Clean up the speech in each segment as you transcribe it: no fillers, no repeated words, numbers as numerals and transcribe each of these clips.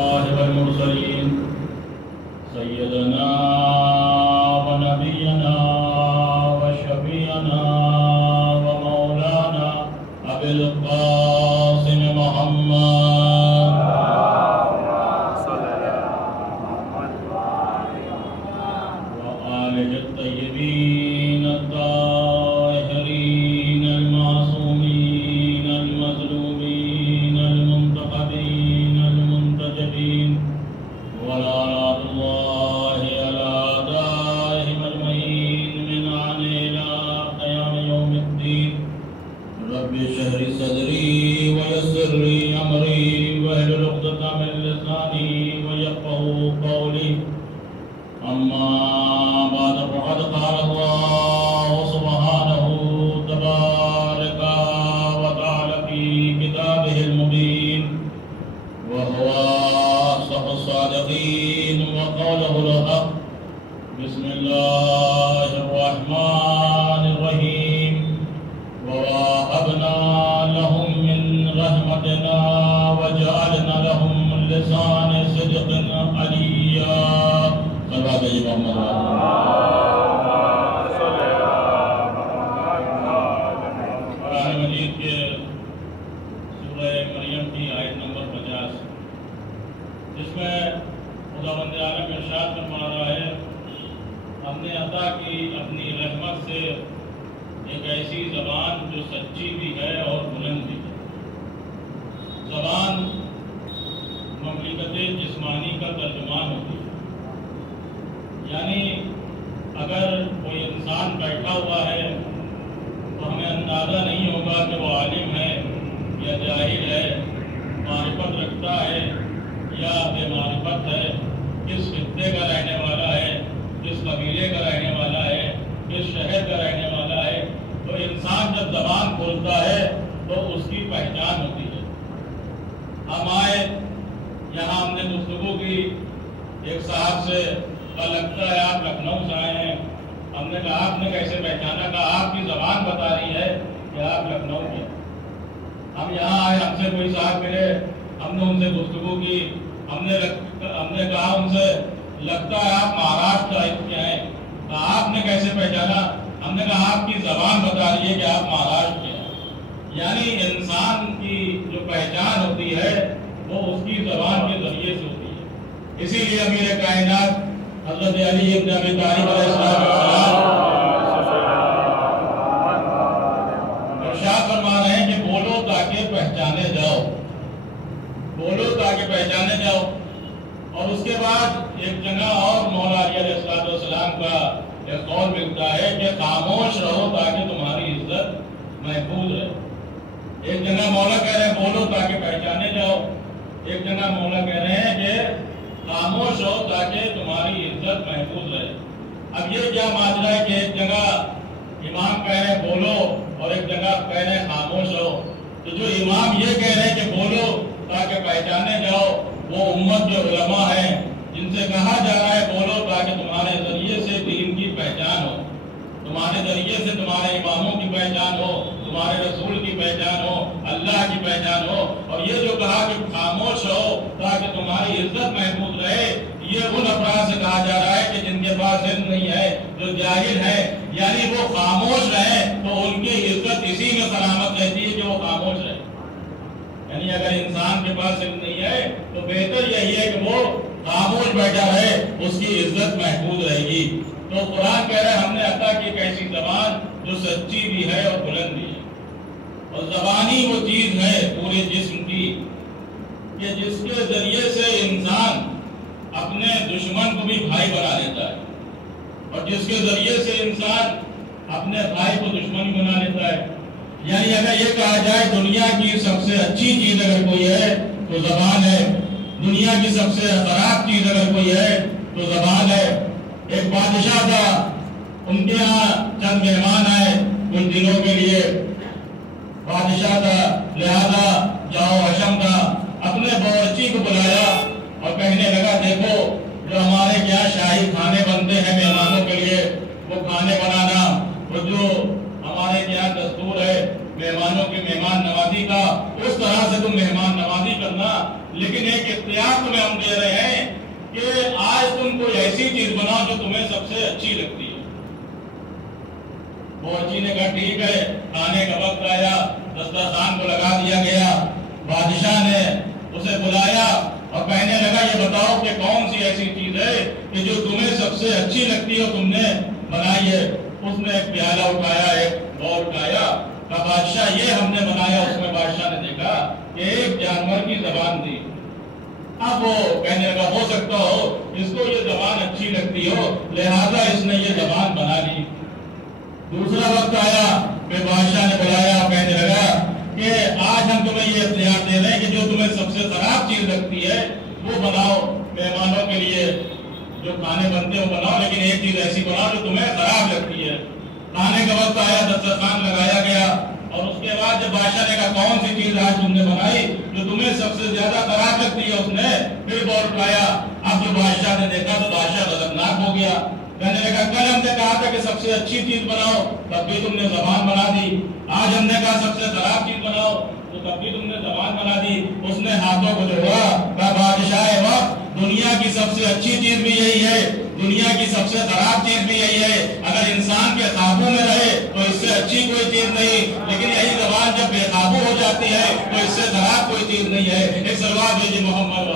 والمرسلين سيدنا ونبينا وشفيعنا ومولانا أبي القاسم محمد وآله الطيبين الطاهرين المعصومين المظلومين المنتقبين المنتجبين ولعنة الله على أعدائهم أجمعين من عن إلى قيام يوم الدين. رب اشرح لي صدري ويسر لي أمري واحلل عقدة من لساني ويفقهوا قولي. أما بعد فقد قال الله سبحانه تبارك وتعالى في كتابه المبين وهو أصدق الصادقين وقوله الحق. بسم الله الرحمن الرحيم. ووهبنا لهم من رحمتنا وجعلنا لهم لسان صدق عليا. صلوات محمد. قرآن مجید کے سورہ مریم کی آیت نمبر 50 جس میں خداوند عالم ارشاد فرما رہا ہے ہم نے عطا کی اپنی رحمت سے ایک ایسی زبان جو سچی بھی ہے اور بلند بھی ہے. زبان مملکت جسمانی کا ترجمان ہوتی ہے. یعنی اگر کوئی انسان بیٹھا ہوا ہے تو ہمیں اندازہ نہیں ہوگا کہ وہ عالم ہے یا جاہل ہے، معرفت رکھتا ہے یا بے معرفت ہے، کس خطے کا رہنے والا ہے، کس قبیلے کا رہنے والا ہے، کس شہر کا رہنے والا ہے. تو انسان جب زبان کھولتا ہے تو اس کی پہچان ہوتی ہے. ہم آئے یہاں ہم نے گفتگو کی ایک صاحب سے، لگتا ہے آپ لکھنؤ سے آئے ہیں. ہم نے کہا آپ نے کیسے پہچانا؟ کہا آپ کی زبان بتا رہی ہے کہ آپ لکھنؤ کے. ہم یہاں آئے، ہم سے کوئی صاحب ملے، ہم نے ان سے گفتگو کی، ہم نے کہا ان سے لگتا ہے آپ مہاراشٹر کے ہیں. کہا آپ نے کیسے پہچانا؟ ہم نے کہا آپ کی زبان بتا رہی ہے کہ آپ مہاراشٹر کے ہیں. یعنی انسان کی جو پہچان ہوتی ہے وہ اس کی زبان کے ذریعے سے ہوتی ہے. اسی لیے امیر کائنات حضرت علی ابن ابی طالب علیہ السلام ارشاد فرما رہے ہیں کہ بولو تاکہ پہچانے جاؤ، بولو تاکہ پہچانے جاؤ. اور اس کے بعد ایک جگہ اور مولا علی علیہ السلام کا ایک قول ملتا ہے کہ خاموش رہو تاکہ تمہاری عزت محفوظ رہے. ایک جگہ مولا کہہ رہے ہیں بولو تاکہ پہچانے جاؤ، ایک جگہ مولا کہہ رہے ہیں کہ خاموش رہو تاکہ تمہاری عزت محفوظ رہے. اب یہ کیا ماجرا ہے کہ ایک جگہ امام کہہ رہے ہیں بولو اور ایک جگہ کہہ رہے ہیں خاموش رہو؟ تو جو امام یہ کہہ رہے ہیں کہ بولو تاکہ پہچانے جاؤ، وہ امت جو علماء ہیں جن سے کہا جا رہا ہے بولو تاکہ تمہارے ذریعے سے دین کی پہچان ہو، تمہارے ذریعے سے تمہارے اماموں کی پہچان ہو، تمہارے رسول کی پہچان ہو، اللہ کی پہچان ہو. اور یہ جو کہا کہ خاموش رہو تاکہ تمہاری عزت محفوظ رہے، یہ ان افراد سے کہا جا رہا ہے کہ جن کے پاس علم نہیں ہے، جو جاہل ہے. یعنی وہ خاموش رہیں تو ان کی عزت اسی میں سلامت رہتی ہے کہ وہ خاموش رہے. یعنی اگر انسان کے پاس علم نہیں ہے تو بہتر یہی ہے کہ وہ خاموش بیٹھا رہے، اس کی عزت محفوظ رہے گی. تو قرآن کہہ رہا ہے ہم نے عطا کی ایک ایسی زبان جو سچی بھی ہے اور بلند بھی ہے. اور زبانی وہ چیز ہے پورے جسم کی کہ جس کے ذریعے سے انسان اپنے دشمن کو بھی بھائی بنا لیتا ہے، اور جس کے ذریعے سے انسان اپنے بھائی کو دشمن بنا لیتا ہے. یعنی اگر یہ کہا جائے دنیا کی سب سے اچھی چیز اگر کوئی ہے تو زبان ہے، دنیا کی سب سے خراب چیز اگر کوئی ہے تو زبان ہے. ایک بادشاہ تھا، ان کے یہاں چند مہمان آئے کچھ دنوں کے لیے. بادشاہ تھا لہذا جاؤ حشم تھا، اپنے باورچی کو بلایا اور کہنے لگا دیکھو جو ہمارے کیا شاہی کھانے بنتے ہیں مہمانوں کے لیے وہ کھانے بنانا، وہ جو ہمارے کیا دستور ہے مہمانوں کی مہمان نوازی کا، اس طرح سے تم مہمان نوازی کرنا لیکن ایک اختیار تمہیں ہم دے رہے ہیں کہ آج تم کوئی ایسی چیز بناؤ جو تمہیں سب سے اچھی لگتی ہے۔ باورچی نے کہا ٹھیک ہے، کھانے کا وقت آیا، دسترخوان کو لگا دیا گیا، بادشاہ نے اسے بلایا اور کہنے لگا یہ بتاؤ کہ کون سی ایسی چیز ہے کہ جو تمہیں سب سے اچھی لگتی ہے تم نے بنائی ہے۔ اس نے ایک پیالہ اٹھایا، ایک باؤل اٹھایا، کہا بادشاہ یہ ہم نے بنایا۔ اس میں بادشاہ نے دیکھا کہ ایک جانور کی زبان تھی۔ اب وہ کہنے لگا ہو سکتا ہو اس کو یہ زبان اچھی لگتی ہو، لہذا اس نے یہ زبان بنا لی۔ دوسرا وقت آیا، پھر بادشاہ نے بلایا اور کہنے لگا کہ آج ہم تمہیں یہ اختیار دے رہے ہیں کہ جو تمہیں سب سے خراب چیز لگتی ہے وہ بناؤ، مہمانوں کے لیے جو کھانے بنتے ہیں وہ بناؤ، لیکن ایک چیز ایسی بناؤ جو تمہیں خراب لگتی ہے۔ کھانے کا وقت آیا، دسترخوان لگایا گیا، اور اس کے بعد جب بادشاہ نے کہا کون سی چیز آج تم نے بنائی جو تمہیں سب سے زیادہ خراب لگتی ہے، اس نے پھر باؤل اٹھایا۔ اب جو بادشاہ نے دیکھا تو بادشاہ غضبناک ہو گیا، کہنے لگا کل ہم نے کہا تھا کہ سب سے اچھی چیز بناؤ، تب بھی تم نے زبان بنا دی۔ آج ہم نے کہا سب سے خراب چیز بناؤ تو تب بھی تم نے زبان بنا دی۔ اس نے ہاتھوں کو جوڑا، کہا بادشاہ وقت دنیا کی سب سے اچھی چیز بھی یہی ہے، دنیا کی سب سے خراب چیز بھی یہی ہے۔ اگر انسان کے قابو میں رہے تو اس سے اچھی کوئی چیز نہیں، لیکن یہی زبان جب بے قابو ہو جاتی ہے تو اس سے خراب کوئی چیز نہیں ہے۔ ایک صلوات بھیجیے محمد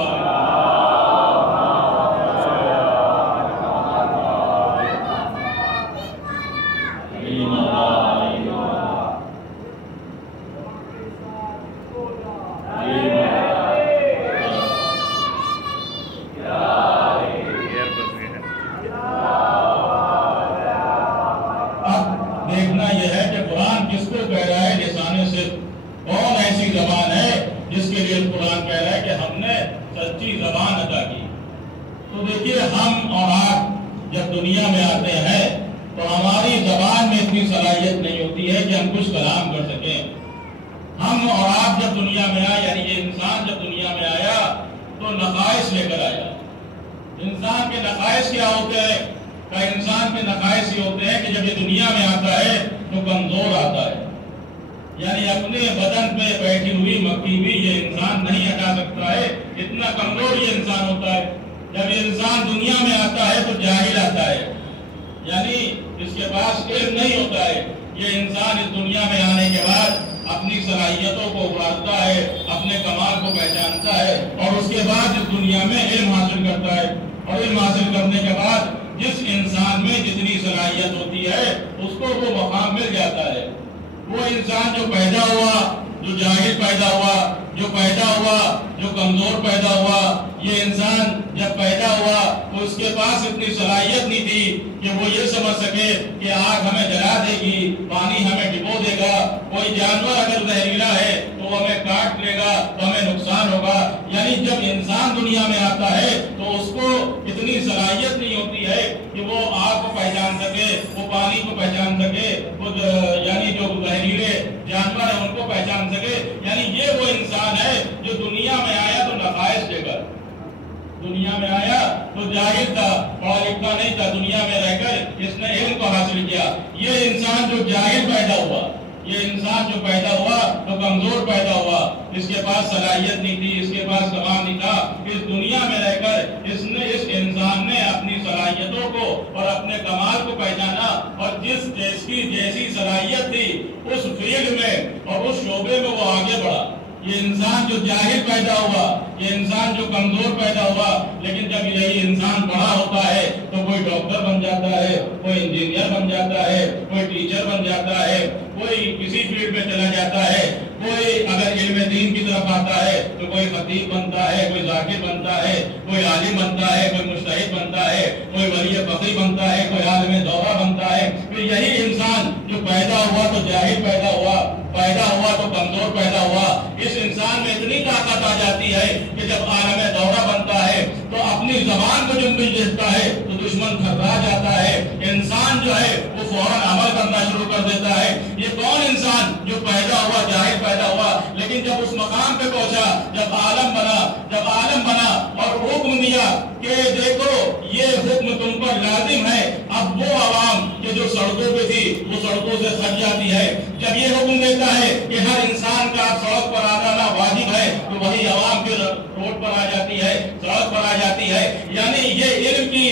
روڈ پر آ جاتی ہے، سڑک پر آ جاتی ہے. یعنی یہ علم کی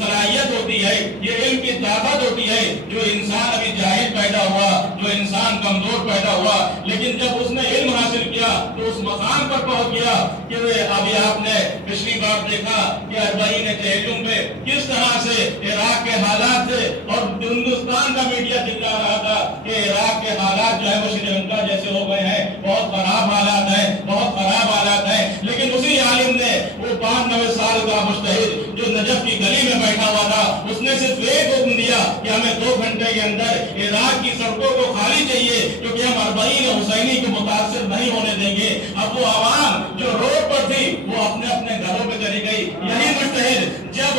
صلاحیت ہوتی ہے، یہ علم کی طاقت ہوتی ہے. جو انسان ابھی جاہل پیدا ہوا، جو انسان کمزور پیدا ہوا، لیکن جب اس نے علم حاصل کیا تو اس مقام پر پہنچ گیا کہ ابھی آپ نے پچھلی بار دیکھا کہ 40 تہلم پہ کس طرح سے عراق کے حالات تھے، اور ہندوستان کا میڈیا دکھا رہا تھا کہ عراق کے حالات جو ہے وہ سری لنکا جیسے ہو گئے ہیں، بہت خراب حالات ہیں، بہت خراب حالات ہیں. لیکن اسی عالم نے، وہ 95 سال کا مجتہد جو نجف کی گلی میں بیٹھا ہوا تھا، اس نے صرف ایک حکم دیا کہ ہمیں 2 گھنٹے کے اندر عراق کی سڑکوں کو خالی چاہیے، کیونکہ ہم 40 حسینی کو متاثر نہیں ہونے دیں گے. اب وہ عوام جو روڈ پر تھی وہ اپنے اپنے گھروں پہ چلی گئی. یہی مجتہد جب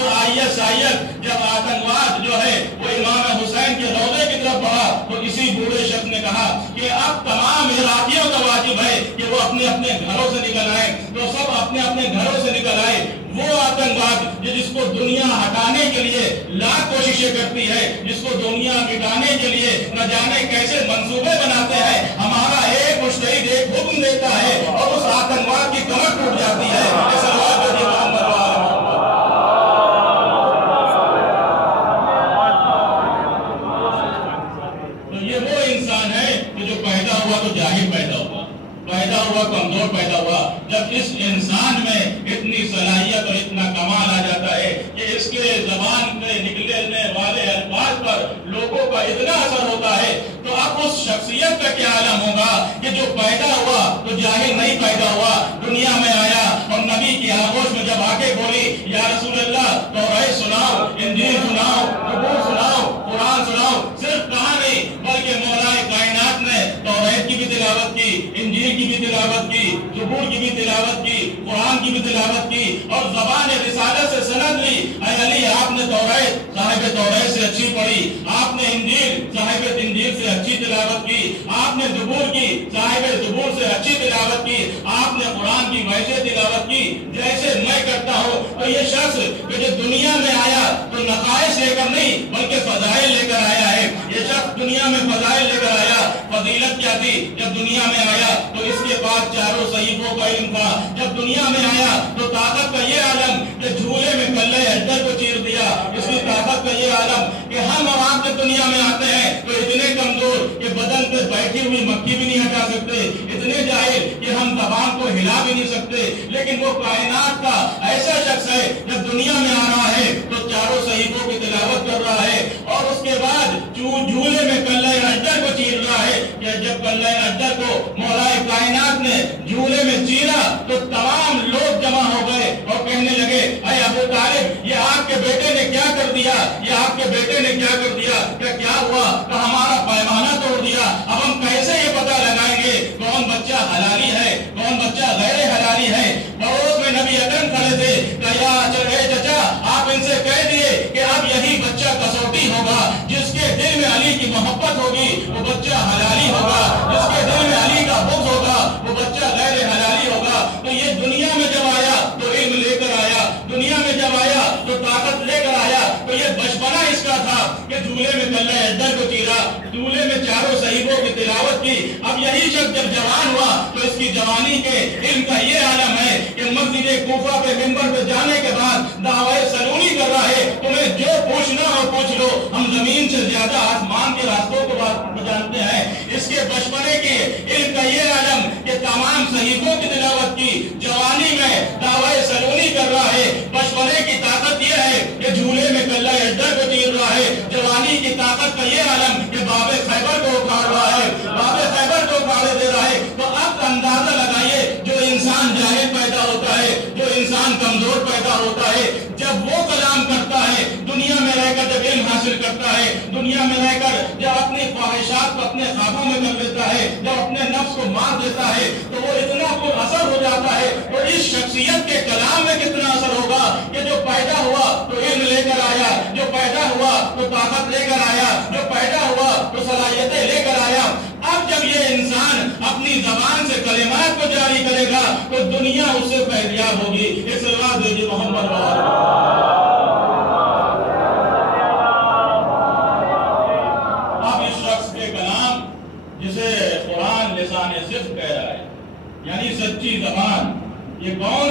جب آتنکواد جو ہے وہ امام حسین کے روضے کی طرف بڑھا تو اسی بوڑھے شخص نے کہا کہ اب تمام عراقیوں کا واجب ہے کہ وہ اپنے اپنے گھروں سے نکل آئے. تو سب اپنے اپنے گھروں سے نکل آئے. وہ آتنکواد جس کو دنیا ہٹانے کے لیے لاکھ کوششیں کرتی ہے، جس کو دنیا مٹانے کے لیے نہ جانے کیسے منصوبے بناتے ہیں، ہمارا ایک مجتہد ایک حکم دیتا ہے اور اس آتنکواد کی کمر ٹوٹ جاتی ہے. تو یہ وہ انسان ہے کہ جو پیدا ہوا تو جاہل پیدا ہوا، پیدا ہوا کمزور پیدا ہوا. جب اس انسان میں اتنی صلاحیت اور اتنا کمال آ جاتا ہے کہ اس کے زبان پہ نکلنے والے الفاظ پر لوگوں کا اتنا اثر ہوتا ہے، تو اب اس شخصیت کا کیا عالم ہوگا کہ جو پیدا ہوا تو جاہل نہیں پیدا ہوا، دنیا میں آیا اور نبی کی آغوش میں جب آگے بولی یا رسول اللہ توراہ سناؤ، انجیل سناؤ، زبور سناؤ، قرآن سناؤ، صرف کہا نہیں بلکہ مولا کائنات نے توراہ کی بھی تلاوت کی، انجیل کی بھی تلاوت کی، زبور کی بھی تلاوت کی، قرآن کی بھی تلاوت کی، اور زبان رسالت سے سند لی. اے علی آپ نے توراہ صاحب توراہ سے اچھی پڑھی، آپ نے انجیل صاحب انجیل سے اچھی تلاوت کی، آپ نے زبور کی صاحب زبور سے اچھی تلاوت کی، آپ نے قرآن کی ویسے تلاوت کی جیسے میں کرتا ہوں. تو یہ شخص کہ جو دنیا میں آیا تو نقائص لے کر نہیں بلکہ فضائل لے کر آیا ہے. یہ شخص دنیا میں فضائل لے کر آیا. فضیلت کیا تھی؟ جب دنیا میں آیا تو اس کے بعد چاروں صحیفوں کا علم تھا. جب دنیا میں آیا تو طاقت کا یہ عالم کہ جھولے میں کلے اڈر کو چیر دیا. اس کی طاقت کا یہ عالم کہ ہم اور آپ جب دنیا میں آتے ہیں تو اتنے کمزور کہ بدن پہ بیٹھی ہوئی مکھی بھی نہیں ہٹا سکتے، اتنے جاہل کہ ہم زبان کو ہلا بھی نہیں سکتے. لیکن وہ کائنات کا ایسا شخص ہے جب دنیا میں آ رہا ہے تو چاروں صحیفوں کی تلاوت کر رہا ہے، اور اس کے بعد جھولے میں کلے اڈر کو چیر رہا ہے. کہ جب کلے اڈر کو مولا کائنات نے جھولے میں چیرا تو تمام لوگ جمع ہو گئے اور کہنے لگے اے ابو طالب یہ آپ کے بیٹے نے کیا کر دیا، یہ آپ کے بیٹے نے کیا کر دیا، کیا ہوا؟ کہ ہمارا پیمانہ توڑ دیا. اب ہم کیسے یہ پتہ لگائیں گے کون بچہ حلالی ہے کون بچہ غیر حلالی ہے؟ پڑوس میں نبی اکرم کھڑے تھے کہ یا چچا آپ ان سے کہہ دیے کہ اب یہی بچہ کسوٹی ہوگا، جس کے دل میں علی کی محبت ہوگی وہ بچہ حلالی ہوگا، جس کے دل میں علی کا بغض ہوگا وہ بچہ غیر حلالی ہوگا. تو یہ دنیا میں جب آیا تو علم لے کر آیا، دنیا میں جب آیا تو طاقت لے کر آیا. تو یہ بچپنا اس کا تھا کہ جھولے میں کلے اڈر کو چیرا، جھولے میں چاروں صحیفوں کی تلاوت کی. اب یہی شخص جب جوان ہوا تو اس کی جوانی کے علم کا یہ عالم ہے کہ مسجد کوفہ پہ منبر پہ جانے کے بعد دعوی سلونی کر رہا ہے تمہیں جو پوچھنا ہو پوچھ لو، ہم زمین سے زیادہ آسمان کے راستوں کو جانتے ہیں. اس کے بچپنے کے علم کا یہ عالم کہ تمام صحیفوں کی تلاوت کی، جوانی میں دعوی سلونی کر رہا ہے. بچپنے کی طاقت یہ ہے کہ جھولے میں کلے اڈر کو چیر رہا ہے. جوانی کی طاقت کا یہ عالم کہ باب خیبر کو اکھاڑ رہا ہے، باب خیبر کو اکھاڑے دے رہا ہے. تو اب اندازہ لگائیے جو انسان جاہل پیدا ہوتا ہے، جو انسان کمزور پیدا ہوتا ہے، جب وہ کلام کرتا ہے دنیا میں رہ کر، جب علم حاصل کرتا ہے دنیا میں رہ کر، جب اپنی خواہشات کو اپنے قابو میں کر لیتا ہے، جب اپنے نفس کو مار دیتا ہے تو وہ اتنا پر اثر ہو جاتا ہے. اور اس شخصیت کے کلام میں کتنا اثر ہوگا کہ جو پیدا ہوا تو علم لے کر آیا، جو پیدا ہوا تو طاقت لے کر آیا، جو پیدا ہوا تو صلاحیتیں لے کر آیا. اب جب یہ انسان اپنی زبان سے کلمات کو جاری کرے گا تو دنیا اس سے فیضیاب ہوگی. اس صلوات دیجیے محمد اب اس شخص کے کلام جسے قرآن لسان صدق کہہ رہا ہے، یعنی سچی زبان، یہ کون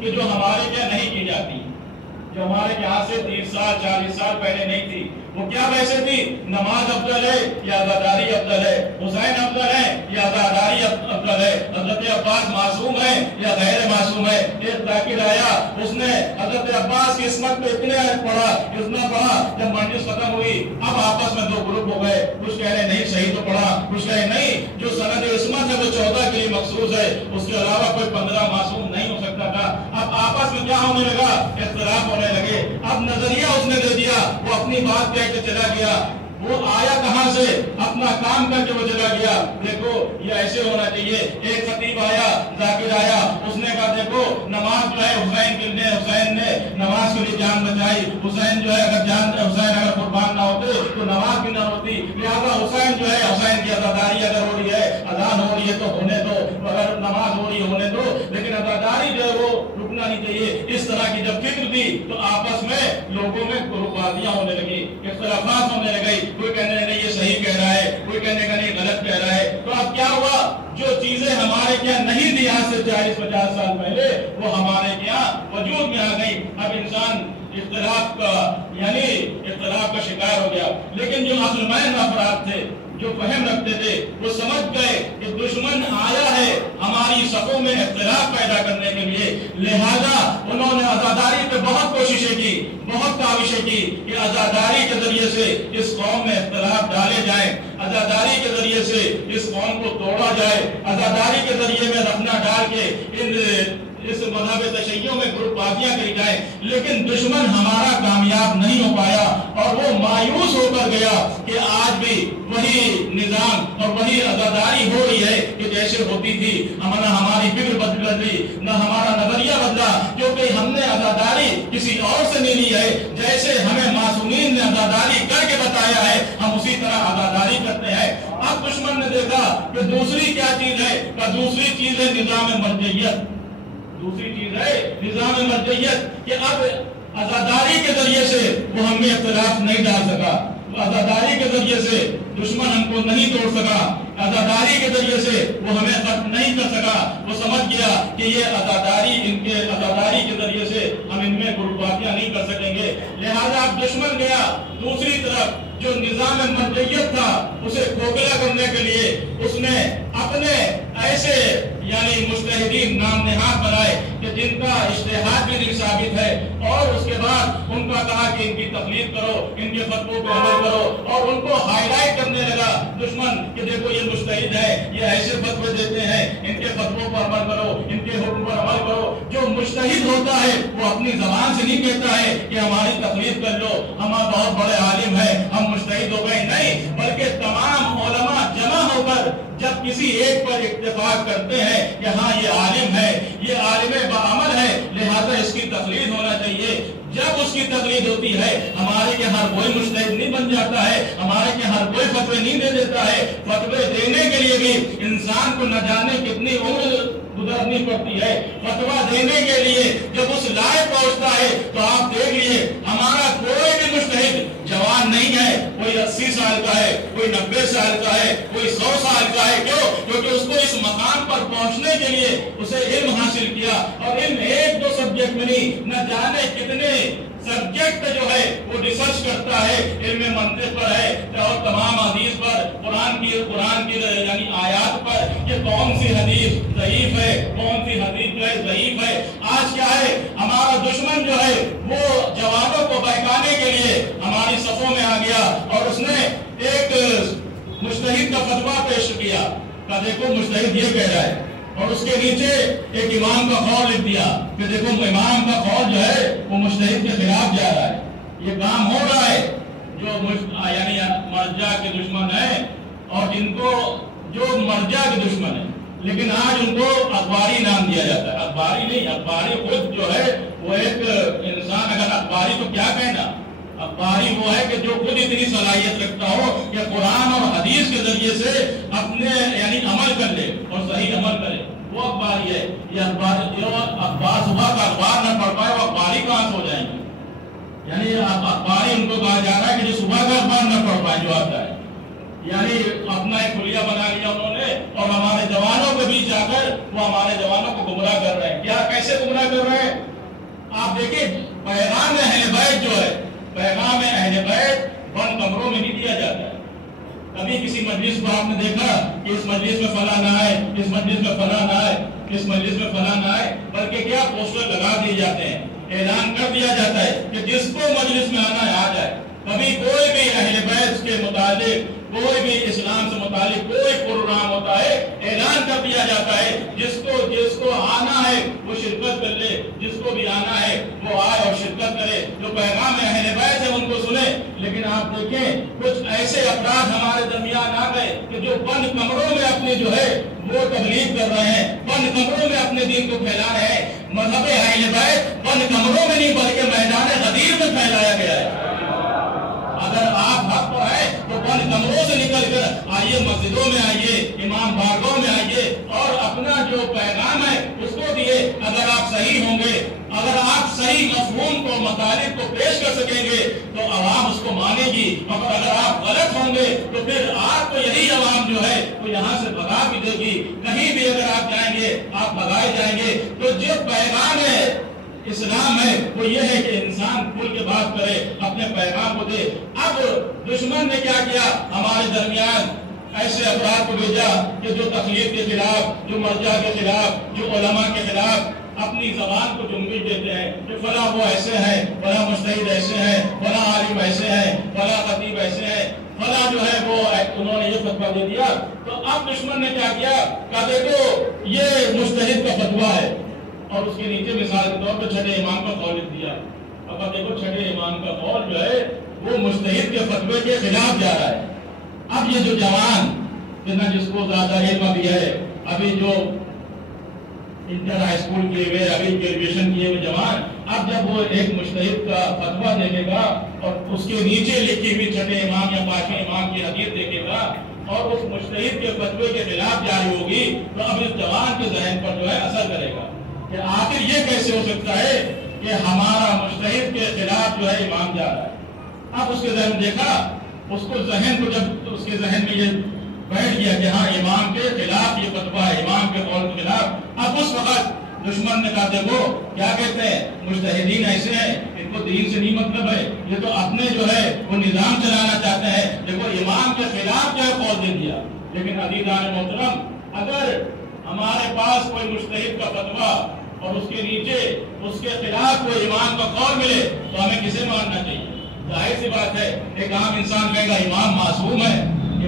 کہ جو ہمارے کیا نہیں کی جاتی، جو ہمارے یہاں سے 30 سال 40 سال پہلے نہیں تھی، وہ کیا ویسے تھی؟ نماز افضل ہے یا عزاداری افضل ہے، حسین افضل ہے یا عزاداری افضل ہے، حضرت عباس معصوم ہے یا غیر معصوم ہے۔ ایک ذاکر آیا، اس نے حضرت عباس کی عصمت پہ اتنا پڑھا، جب مجلس ختم ہوئی اب آپس میں دو گروپ ہو گئے، کچھ کہہ رہے نہیں صحیح تو پڑھا، کچھ کہہ رہے نہیں جو سند عصمت ہے وہ 14 کے لیے مخصوص ہے، اس کے علاوہ کوئی 15 معصوم نہیں ہو سکتا تھا۔ اب آپس میں کیا ہونے لگا؟ اختلاف ہونے لگے۔ اب نظریہ اس نے دے دیا، وہ اپنی بات کہہ کے چلا گیا، وہ آیا کہاں سے؟ اپنا کام کر کے وہ چلا گیا۔ دیکھو یہ ایسے ہونا چاہیے۔ ایک خطیب آیا، ذاکر آیا، اس نے کہا دیکھو نماز جو ہے حسین نے نماز کے لیے جان بچائی، حسین جو ہے اگر قربان نہ ہوتے تو نماز بھی نہ ہوتی، لہذا حسین جو ہے حسین کی عزاداری اگر ہو رہی ہے، اذان ہو رہی ہے تو ہونے دو، اگر نماز ہو رہی ہے ہونے دو، لیکن عزاداری جو ہے وہ رکنا نہیں چاہیے۔ اس طرح کی جب فکر تھی تو آپس میں لوگوں میں گروپ بازیاں ہونے لگی، اختلافات ہونے لگے، کوئی کہنے نہیں یہ صحیح کہہ رہا ہے، کوئی کہنے کا نہیں غلط کہہ رہا ہے۔ تو اب کیا ہوا؟ جو چیزیں ہمارے کیا نہیں تھی آج سے 40-50 سال پہلے، وہ ہمارے کیا وجود میں آ گئی۔ اب انسان اختلاف کا شکار ہو گیا۔ لیکن جو عقل مند افراد تھے، جو فہم رکھتے تھے، وہ سمجھ گئے کہ دشمن آیا ہے ہماری صفوں میں اختلاف پیدا کرنے کے لیے، لہذا انہوں نے عزاداری پہ بہت کوششیں کی، بہت کاوشیں کی کہ عزاداری کے ذریعے سے اس قوم میں اختلاف ڈالے جائیں، عزاداری کے ذریعے سے اس قوم کو توڑا جائے، عزاداری کے ذریعے میں رفنا ڈال کے اس مذہب تشیع میں گروپ بازیاں کری جائیں۔ لیکن دشمن ہمارا کامیاب نہیں ہو پایا اور وہ مایوس ہو کر گیا کہ آج بھی وہی نظام اور وہی عزاداری ہو رہی ہے کہ جیسے ہوتی تھی۔ نہ ہماری فکر بدلی، نہ ہمارا نظریہ بدلا، کیونکہ ہم نے عزاداری کسی اور سے نہیں لی ہے۔ جیسے ہمیں معصومین نے عزاداری کر کے بتایا ہے، ہم اسی طرح عزاداری کرتے ہیں۔ اب دشمن نے دیکھا کہ دوسری کیا چیز ہے؟ کہ دوسری چیز ہے نظام مرجعیت، دوسری چیز ہے نظام مرجعیت، کہ اب عزاداری کے ذریعے سے وہ ہم میں اختلاف نہیں ڈال سکا، عزاداری کے ذریعے سے دشمن ہم کو نہیں توڑ سکا، عزاداری کے ذریعے سے وہ ہمیں ختم نہیں کر سکا۔ وہ سمجھ گیا کہ یہ عزاداری کے ذریعے سے ہم ان میں گروپاتیاں نہیں کر سکیں گے، لہذا اب دشمن گیا دوسری طرف جو نظام مرجعیت تھا اسے کھوکھلا کرنے کے لیے اس نے اپنے ایسے مجتہدین نام نہاد بنائے کہ جن کا اجتہاد بھی نہیں ثابت ہے، اور اس کے بعد ان کا کہا کہ ان کی تقلید کرو، ان کے فتووں پہ عمل کرو، اور ان کو ہائی لائٹ کرنے لگا دشمن کہ دیکھو یہ مجتہد ہے، یہ ایسے فتوے دیتے ہیں، ان کے فتووں پر عمل کرو، ان کے حکم پر عمل کرو۔ جو مجتہد ہوتا ہے وہ اپنی زبان سے نہیں کہتا ہے کہ ہماری تقلید کر لو، ہم بہت بڑے عالم ہیں، ہم مجتہد ہو گئے، نہیں، بلکہ تمام علماء جمع ہو کر جب کسی ایک پر اتفاق کرتے ہیں کہ ہاں یہ عالم ہے، یہ عالم بعمل ہے، لہذا اس کی تقلید ہونا چاہیے۔ جب اس کی تقلید ہوتی ہے، ہمارے کے ہر کوئی مجتہد نہیں بن جاتا ہے، ہمارے کے ہر کوئی فتوے نہیں دے دیتا ہے۔ فتوے دینے کے لیے بھی انسان کو نہ جانے کتنی عمر گزرنی پڑتی ہے۔ فتویٰ دینے کے لیے جب اس لائق پہنچتا ہے تو آپ دیکھ لیے ہمارا کوئی بھی مجتہد جوان نہیں ہے، کوئی 80 سال کا ہے، کوئی 90 سال کا ہے، کوئی 100 سال کا ہے۔ کیوں؟ کیونکہ اس کو اس مقام پر پہنچنے کے لیے اسے علم حاصل کیا، اور علم ایک دو سبجیکٹ میں نہیں، نہ جانے کتنے سبجیکٹ جو ہے وہ ریسرچ کرتا ہے، علم منطق پر ہے اور تمام حدیث پر، قرآن کی آیات پر، کہ کون سی حدیث ضعیف ہے، کون سی حدیث جو ہے ضعیف ہے۔ آج کیا ہے، ہمارا دشمن جو ہے وہ جوانوں کو بہکانے کے لیے ہماری صفوں میں آ گیا، اور اس نے ایک مجتہد کا فتویٰ پیش کیا کہ دیکھو مجتہد یہ کہہ رہا ہے، اور اس کے نیچے ایک امام کا قول لکھ دیا کہ دیکھو امام کا قول جو ہے وہ مجتہد کے خلاف جا رہا ہے۔ یہ کام ہو رہا ہے جو مرجع کے دشمن ہیں، اور جن کو جو مرجع کے دشمن ہیں، لیکن آج ان کو اخباری نام دیا جاتا ہے۔ اخباری نہیں، اخباری خود جو ہے وہ ایک انسان، اگر اخباری تو کیا کہنا، اخباری وہ ہے کہ جو خود اتنی صلاحیت رکھتا ہو کہ قرآن اور حدیث کے ذریعے سے اپنے عمل کر لے اور صحیح عمل کرے، وہ اخباری ہے۔ یہ اخبار صبح کا اخبار نہ پڑھ پائے وہ اخباری کہاں سے ہو جائیں گے؟ اخباری ان کو کہا جا رہا ہے کہ جو صبح کا اخبار نہ پڑھ پائے جو آتا ہے، یعنی اپنا ایک خلیہ بنا لیا انہوں نے، اور ہمارے جوانوں کے بیچ آ کر وہ ہمارے جوانوں کو گمراہ کر رہے ہیں۔ کیا کیسے گمراہ کر رہے ہیں؟ آپ دیکھیں پیغام اہل بیت جو ہے، پیغام اہل بیت بند کمروں میں نہیں دیا جاتا ہے۔ کبھی کسی مجلس کو آپ نے دیکھا کہ اس مجلس میں فلاں نہ آئے، اس مجلس میں فلاں نہ آئے، اس مجلس میں فلاں نہ آئے، بلکہ کیا پوسٹر لگا دیے جاتے ہیں، اعلان کر دیا جاتا ہے کہ جس کو مجلس میں آنا ہے آ جائے۔ کبھی کوئی بھی اہل بیت کے متعلق، کوئی بھی اسلام سے متعلق کوئی پروگرام ہوتا ہے، اعلان کر دیا جاتا ہے جس کو آنا ہے وہ شرکت کر لے، جس کو بھی آنا ہے وہ آئے اور شرکت کرے، جو پیغام اہل بیت ہے ان کو سنے۔ لیکن آپ دیکھیں کچھ ایسے افراد ہمارے درمیان آ گئے کہ جو بند کمروں میں اپنی جو ہے وہ تبلیغ کر رہے ہیں، بند کمروں میں اپنے دین کو پھیلا رہے ہیں۔ مذہب اہل بیت بند کمروں میں نہیں بلکہ میدان غدیر میں پھیلایا گیا ہے۔ اگر آپ حق پر ہے تو بند کمروں سے نکل کر آئیے، مسجدوں میں آئیے، امام بارگاہوں میں آئیے اور اپنا جو پیغام ہے اس کو دیے۔ اگر آپ صحیح ہوں گے، اگر آپ صحیح مفہوم کو، مطالب کو پیش کر سکیں گے تو عوام اس کو مانے گی، اور اگر آپ غلط ہوں گے تو پھر آپ کو یہی عوام جو ہے وہ یہاں سے بھگا بھی دے گی۔ کہیں بھی اگر آپ جائیں گے آپ بھگائے جائیں گے۔ تو جو پیغام ہے اسلام ہے وہ یہ ہے کہ انسان کھل کے بات کرے، اپنے پیغام کو دے۔ اب دشمن نے کیا کیا؟ ہمارے درمیان ایسے افراد کو بھیجا کہ جو تخلیق کے خلاف، جو مرجع کے خلاف، جو علماء کے خلاف اپنی زبان کو جنبش دیتے ہیں کہ فلاں وہ ایسے ہیں، فلاں مجتہد ایسے ہیں، فلاں عالم ایسے ہیں، فلاں خطیب ایسے ہیں، فلاں جو ہے وہ انہوں نے یہ فتویٰ دے دیا۔ تو اب دشمن نے کیا کیا؟ کہا دیکھو یہ مجتہد کا فتویٰ ہے، اور اس کے نیچے مثال کے طور پر چھٹے امام کا قول لکھ دیا۔ اب دیکھو چھٹے امام کا قول جو ہے وہ مجتہد کے فتوے کے خلاف جا رہا ہے۔ اب یہ جو جوان جتنا جس کو زیادہ علم بھی ہے، ابھی جو انٹر ہائی اسکول کیے ہوئے، ابھی گریجویشن کیے ہوئے جوان، اب جب وہ ایک مجتہد کا فتویٰ دیکھے گا اور اس کے نیچے لکھی ہوئی چھٹے امام یا پانچویں امام کی حدیث دیکھے گا اور اس مجتہد کے فتوے کے خلاف جاری ہوگی، تو اب اس جوان کے ذہن پر جو ہے اثر کرے گا کہ آخر یہ کیسے ہو سکتا ہے کہ ہمارا مجتہد کے خلاف جو ہے امام جا رہا ہے۔ اب اس کے ذہن دیکھا، اس کو ذہن کو جب اس کے ذہن میں یہ بیٹھ گیا کہ ہاں امام کے خلاف یہ فتویٰ ہے، امام کے قول کے خلاف، اب اس وقت دشمن نے کہا دیکھو کیا کہتے ہیں مجتہدین ایسے ہیں، ان کو دین سے نہیں مطلب ہے، یہ تو اپنے جو ہے وہ نظام چلانا چاہتے ہیں، دیکھو امام کے خلاف جو ہے قول دے دیا۔ لیکن عزیزان محترم، اگر ہمارے پاس کوئی مجتہد کا فتویٰ اور اس کے نیچے اس کے خلاف کوئی امام کا قول ملے تو ہمیں کسے ماننا چاہیے؟ ظاہر سی بات ہے ایک عام انسان کہے گا امام معصوم ہے،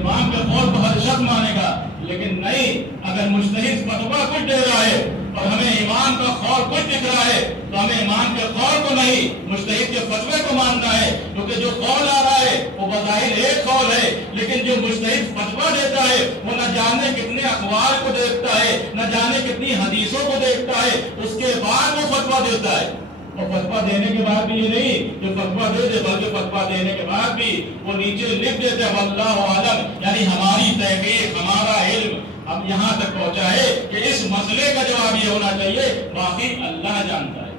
امام کے قول کو ہر شخص مانے گا، لیکن نہیں، اگر مجتہد فتویٰ کچھ دے رہا ہے اور ہمیں امام کا قول کچھ دکھ رہا ہے تو ہمیں امام کے قول کو نہیں مجتہد کے فتوے کو ماننا ہے، کیونکہ جو قول آ رہا ہے وہ بظاہر ایک قول ہے، لیکن جو مجتہد فتویٰ دیتا ہے وہ نہ جانے کتنے اقوال کو دیکھتا ہے، نہ جانے کتنی حدیثوں کو دیکھتا ہے، اس کے بعد وہ فتویٰ دیتا ہے۔ اور فتویٰ دینے کے بعد بھی یہ نہیں کہ فتویٰ دے دے، بلکہ فتویٰ دینے کے بعد بھی وہ نیچے لکھ دیتے ہیں واللہ عالم، یعنی ہماری تحقیق، ہمارا علم اب یہاں تک پہنچا ہے کہ اس مسئلے کا جواب یہ ہونا چاہیے باقی اللہ جانتا ہے۔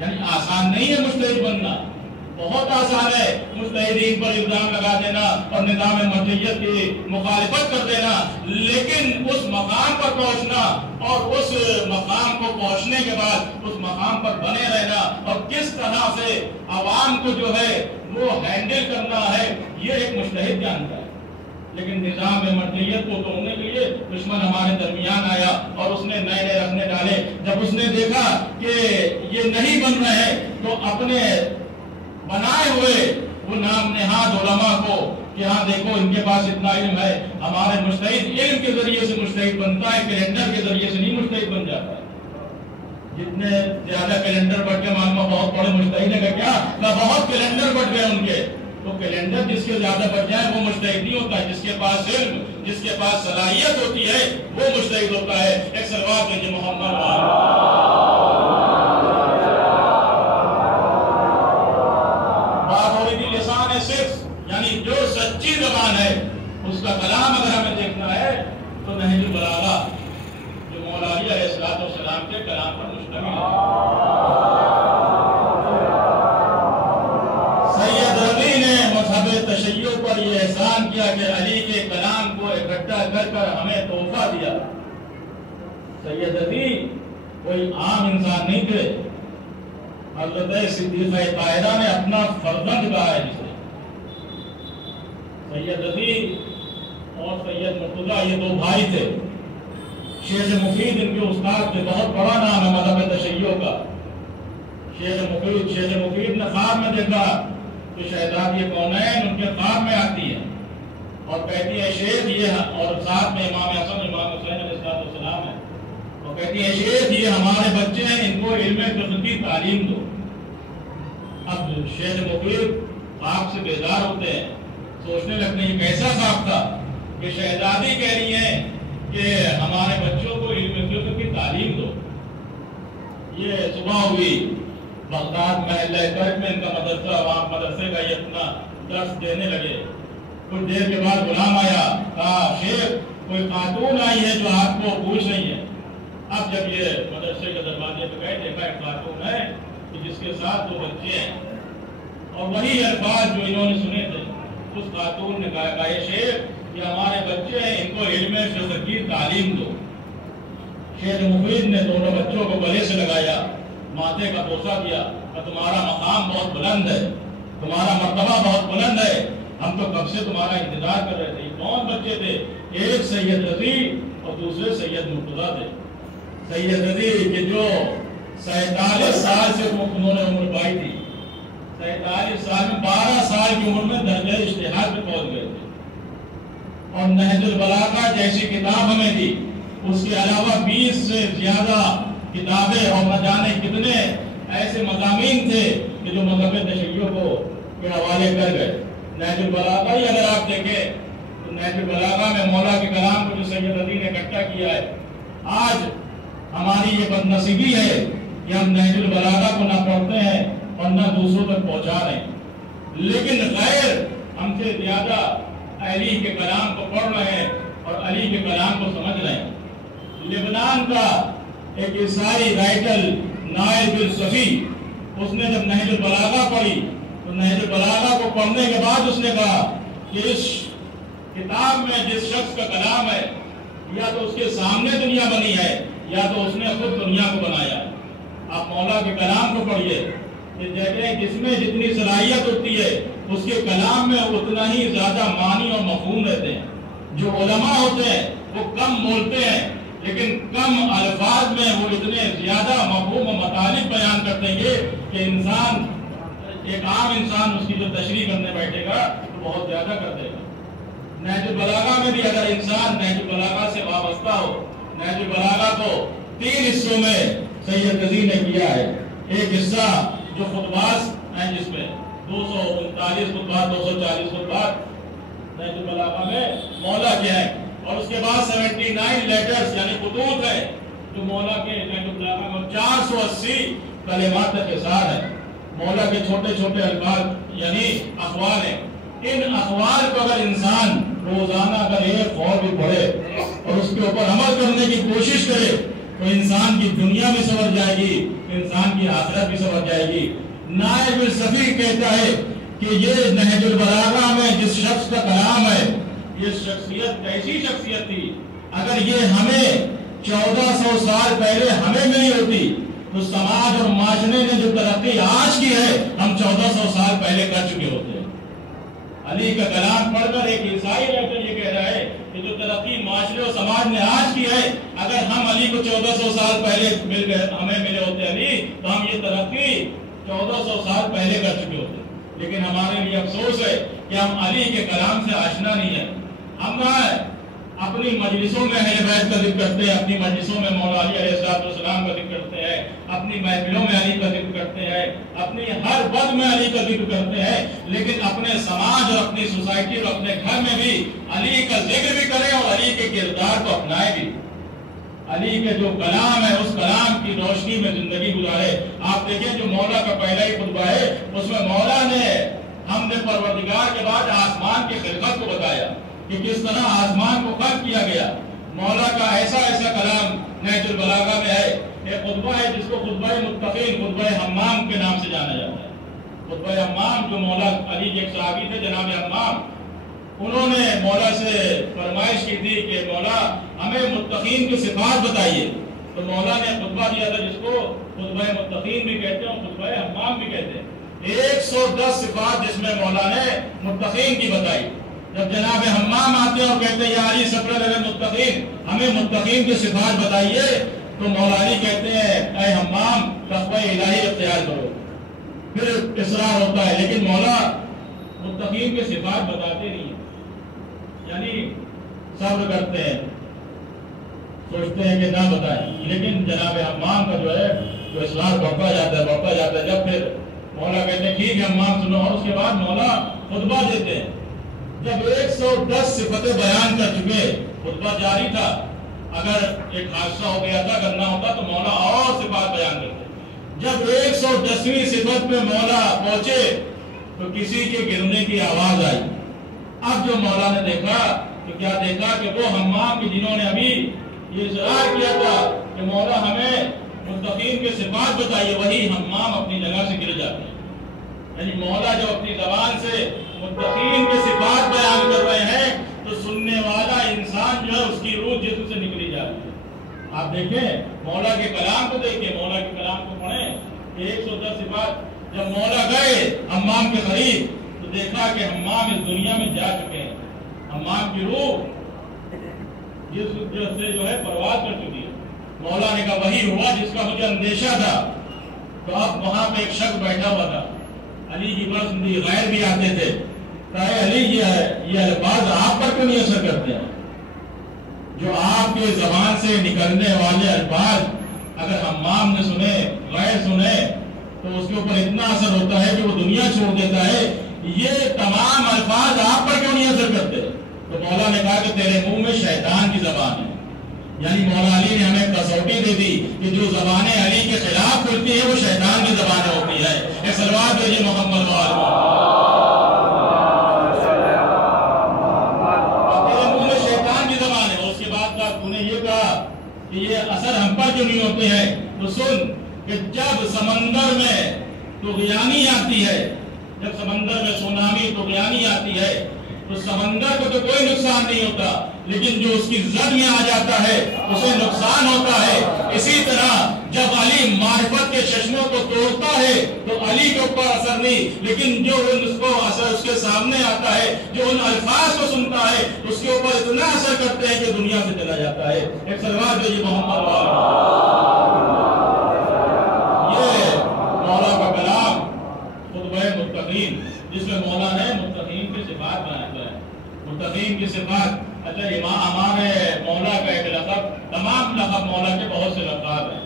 یعنی آسان نہیں ہے مجتہد بننا، بہت آسان ہے مجتہدین پر الزام لگا دینا اور نظام مرجعیت کی مخالفت کر دینا، لیکن اس مقام پر پہنچنا اور اس مقام کو پہنچنے کے بعد اس مقام پر بنے رہنا اور کس طرح سے عوام کو جو ہے وہ ہینڈل کرنا ہے یہ ایک مجتہد جانتا ہے۔ لیکن نظام مرجعیت کو توڑنے کے لیے دشمن ہمارے درمیان آیا اور اس نے نئے نئے رکھنے ڈالے۔ جب اس نے دیکھا کہ یہ نہیں بن رہے تو اپنے بنائے ہوئے وہ نام نہاد علماء کو کہ ہاں دیکھو ان کے پاس اتنا علم ہے، ہمارے مجتہد علم کے ذریعے سے مجتہد بنتا ہے، کیلنڈر کے ذریعے سے نہیں مجتہد بن جاتا ہے۔ جتنے زیادہ کیلنڈر پڑھ کے معلوم بہت بڑے مجتہد ہے کیا؟ بہت کیلنڈر پڑھ گئے ان کے، تو کیلنڈر جس کے زیادہ بڑھ جائے وہ مجتہد نہیں ہوتا ہے، جس کے پاس علم، جس کے پاس صلاحیت ہوتی ہے وہ مجتہد ہوتا ہے۔ ایک سلوات کیجئے محمد بات ہو رہی تھی لسان صرف، یعنی جو سچی زبان ہے اس کا کلام اگر ہمیں دیکھنا ہے تو نہج البلاغہ جو مولا علی علیہ السلام کے کلام پر مشتمل ہے۔ سید رضی نے مذہب تشیع پر یہ احسان کیا کہ علی کے کر ہمیں تحفہ دیا۔ سید علی کوئی عام انسان نہیں تھے، حضرت صدیقہ طاہرہ نے اپنا فرزند کہا ہے جسے۔ سید علی اور سید مرتضیٰ یہ دو بھائی تھے۔ شیخ مفید ان کے استاد تھے، بہت بڑا نام ہے مذہب تشیع کا۔ شیخ مفید نے خواب میں دیکھا کہ شہزادی کونین ان کے خواب میں آتی ہے اور کہتی ہے شیخ یہ، اور ساتھ میں امام حسن امام حسین علیہ السلام ہے، اور کہتی ہے شیخ یہ ہمارے بچے ہیں، ان کو علم فقہ کی تعلیم دو۔ اب شیخ مفید خواب سے بیدار ہوتے ہیں، سوچنے لگتے ہیں یہ کیسا خواب تھا کہ شہزادی کہہ رہی ہیں کہ ہمارے بچوں کو علم فقہ کی تعلیم دو۔ یہ صبح ہوئی، بغداد محلہ کرک میں ان کا مدرسہ، وہاں مدرسے کا یہ اپنا درس دینے لگے۔ کچھ دیر کے بعد غلام آیا، کہا شیخ کوئی خاتون آئی ہے جو آپ کو پوچھ رہی ہے۔ اب جب یہ مدرسے کے دروازے پہ گئے، دیکھا ایک خاتون ہے کہ جس کے ساتھ دو بچے ہیں، اور وہی الفاظ جو انہوں نے سنے تھے۔ اس خاتون نے کہا یہ شیخ یہ ہمارے بچے ہیں، ان کو علم فقہ کی تعلیم دو۔ شیخ مفید نے دونوں بچوں کو گلے سے لگایا، ماتھے کا بوسہ دیا اور تمہارا مقام بہت بلند ہے، تمہارا مرتبہ بہت بلند ہے، ہم تو کب سے تمہارا انتظار کر رہے تھے۔ کون بچے تھے؟ ایک سید رضی اور دوسرے سید مرتضیٰ تھے۔ سید رضی کہ جو 47 سال سے انہوں نے عمر پائی تھی، 47 سال میں 12 سال کی عمر میں درجہ اجتہاد میں پہنچ گئے تھے، اور نہج البلاغہ جیسی کتاب ہمیں دی، اس کے علاوہ 20 سے زیادہ کتابیں اور نہ جانے کتنے ایسے مضامین تھے کہ جو مذہب تشیع کے حوالے کر گئے۔ نہج البلاغہ ہی اگر آپ دیکھیں تو نہج البلاغہ میں مولا کے کلام کو جو سید علی نے اکٹھا کیا ہے، آج ہماری یہ بد نصیبی ہے کہ ہم نہج البلاغہ کو نہ پڑھتے ہیں اور نہ دوسروں تک پہنچا رہے ہیں، لیکن غیر ہم سے زیادہ علی کے کلام کو پڑھ رہے ہیں اور علی کے کلام کو سمجھ رہے ہیں۔ لبنان کا ایک عیسائی رائٹر نائل بن صفی، اس نے جب نہج البلاغہ پڑھی تو نہج البلاغہ کو پڑھنے کے بعد اس نے کہا کہ اس کتاب میں جس شخص کا کلام ہے، یا تو اس کے سامنے دنیا بنی ہے یا تو اس نے خود دنیا کو بنایا ہے۔ آپ مولا کے کلام کو پڑھیے، جس میں جتنی صلاحیت ہوتی ہے اس کے کلام میں اتنا ہی زیادہ معنی اور مفہوم رہتے ہیں۔ جو علماء ہوتے ہیں وہ کم بولتے ہیں لیکن کم الفاظ میں وہ اتنے زیادہ مفہوم و مطالب بیان کرتے ہیں کہ انسان، ایک عام انسان اس کی جو تشریح کرنے بیٹھے گا تو بہت زیادہ کر دے گا۔ نہج البلاغہ میں بھی اگر انسان نہج البلاغہ سے وابستہ ہو، نہج البلاغہ کو 3 حصوں میں سید رضی نے کیا ہے۔ ایک حصہ جو خطبات ہیں جس میں 239 خطبات 240 خطبات نہج البلاغہ میں مولا کے ہیں، اور اس کے بعد 79 لیٹرز یعنی خطوط ہے جو مولا کے نہج البلاغہ میں 480 کلمات کے ساتھ ہے۔ مولا کے چھوٹے چھوٹے الفاظ یعنی اقوال ہیں۔ ان اقوال کو اگر انسان روزانہ اگر ایک خور بھی پڑھے اور اس کے اوپر عمل کرنے کی کوشش کرے تو انسان کی دنیا بھی سنور جائے گی، انسان کی آخرت بھی سنور جائے گی۔ نائل بن صفی کہتا ہے کہ یہ نہج البلاغہ میں جس شخص کا کلام ہے، یہ شخصیت کیسی شخصیت تھی، اگر یہ ہمیں 1400 سال پہلے ہمیں ملی ہوتی تو سماج اور معاشرے نے جو ترقی آج کی ہے ہم 1400 سال پہلے کر چکے ہوتے ہیں۔ علی کا کلام پڑھ کر ایک عیسائی رائٹر یہ کہہ رہا ہے کہ جو ترقی معاشرے اور سماج نے آج کی ہے، اگر ہم علی کو 1400 سال پہلے مل گئے، ہمیں ملے ہوتے علی، تو ہم یہ ترقی 1400 سال پہلے کر چکے ہوتے۔ لیکن ہمارے لیے افسوس ہے کہ ہم علی کے کلام سے آشنا نہیں ہیں۔ ہم اپنی مجلسوں میں اہل بیت کا ذکر کرتے ہیں، اپنی مجلسوں میں مولا علی علیہ السلام کا ذکر کرتے ہیں، اپنی محفلوں میں علی کا ذکر کرتے ہیں، اپنی ہر بد میں علی کا ذکر کرتے ہیں، لیکن اپنے سماج اور اپنی سوسائٹی اور اپنے گھر میں بھی علی کا ذکر بھی کریں اور علی کے کردار کو اپنائیں بھی۔ علی کے جو کلام ہے اس کلام کی روشنی میں زندگی گزارے۔ آپ دیکھیں جو مولا کا پہلا ہی خطبہ ہے اس میں مولا نے ہم نے پروردگار کے بعد آسمان کی خلقت کو بتایا کہ کس طرح آسمان کو خلق کیا گیا۔ مولا کا ایسا کلام نہج البلاغہ میں ہے۔ ایک خطبہ ہے جس کو خطبہ متقین، خطبہ حمام کے نام سے جانا جاتا ہے۔ خطبہ حمام جو مولا علی کے ایک صحابی تھے جناب حمام، انہوں نے مولا سے فرمائش کی تھی کہ مولا ہمیں متقین کی صفات بتائیے، تو مولا نے خطبہ دیا تھا جس کو خطبہ متقین بھی کہتے ہیں اور خطبہ حمام بھی کہتے ہیں۔ 110 صفات جس میں مولا نے متقین کی بتائی۔ جب جناب حمام آتے ہیں اور کہتے ہیں یا علی صبر المتقین، ہمیں متقین کی صفات بتائیے، تو مولا علی کہتے ہیں اے حمام تقوی الہی اختیار کرو، پھر اصرار ہوتا ہے، لیکن مولا متقین کی صفات بتاتے نہیں ہیں، یعنی صبر کرتے ہیں، سوچتے ہیں کہ نہ بتائیں، لیکن جناب حمام کا جو ہے وہ اصرار بڑھتا جاتا ہے، جب پھر مولا کہتے ہیں ٹھیک ہے حمام سنو، اور اس کے بعد مولا خطبہ دیتے ہیں۔ جب 110 صفتیں بیان کر چکے، خطبہ جاری تھا، اگر ایک حادثہ ہو گیا تھا، اگر نہ ہوتا تو مولا اور صفات بیان کرتے۔ جب 110ویں صفت پہ مولا پہنچے تو کسی کے گرنے کی آواز آئی۔ اب جو مولا نے دیکھا تو کیا دیکھا کہ وہ حمام کی جنہوں نے ابھی یہ اصرار کیا تھا کہ مولا ہمیں متقین کے صفات بتائیے، وہی حمام اپنی جگہ سے گر جاتے ہیں۔ یعنی مولا جو اپنی زبان سے متقین کے صفات بیان کر رہے ہیں تو سننے والا انسان جو ہے اس کی روح جسم سے نکلی جاتی ہے۔ آپ دیکھیں مولا کے کلام کو دیکھیں، مولا کے کلام کو پڑھیں، 110 صفات۔ جب مولا گئے حمام کے قریب تو دیکھا کہ حمام اس دنیا میں جا چکے ہیں، حمام کی روح جس سے جو ہے پرواز کر چکی ہے۔ مولا نے کہا وہی ہوا جس کا مجھے اندیشہ تھا۔ تو اب وہاں پہ ایک شخص بیٹھا ہوا تھا، علی کی برسندی غیر بھی آتے تھے، کہا علی یہ الفاظ آپ پر کیوں نہیں اثر کرتے ہیں؟ جو آپ کے زبان سے نکلنے والے الفاظ اگر حمام نے سنے، غیر سنے، تو اس کے اوپر اتنا اثر ہوتا ہے کہ وہ دنیا چھوڑ دیتا ہے، یہ تمام الفاظ آپ پر کیوں نہیں اثر کرتے؟ تو مولا نے کہا کہ تیرے منہ میں شیطان کی زبان ہے۔ یعنی مولا علی نے ہمیں کسوٹی دے دی کہ جو زبانیں علی کے خلاف کھلتی ہیں وہ شیطان کی زبانیں ہوتی ہے۔ ایک صلوات بھیجیے محمد وآلہ۔ تیرے منہ میں شیطان کی زبان ہے۔ اس کے بعد تو نے یہ کہا کہ یہ اثر ہم پر کیوں نہیں ہوتے ہیں؟ تو سن کہ جب سمندر میں طغیانی آتی ہے، جب سمندر میں سونامی طغیانی آتی ہے تو سمندر کو تو کوئی نقصان نہیں ہوتا، لیکن جو اس کی زد میں آ جاتا ہے اسے نقصان ہوتا ہے۔ اسی طرح جب علی معرفت کے چشموں کو توڑتا ہے تو علی کے اوپر اثر نہیں، لیکن جو اس کو اثر اس کے سامنے آتا ہے، جو ان الفاظ کو سنتا ہے اس کے اوپر اتنا اثر کرتے ہیں کہ دنیا سے چلا جاتا ہے۔ ایک صلوات بھیجیے محمد وآلہ۔ یہ مولا کا کلام خطبہ متقین، جس میں مولا نے متقین کی صفات بیان کیا ہے۔ متقین کی صفات، اچھا ہمارے مولا کا ایک لقب، تمام لقب مولا کے بہت سے لقب ہیں۔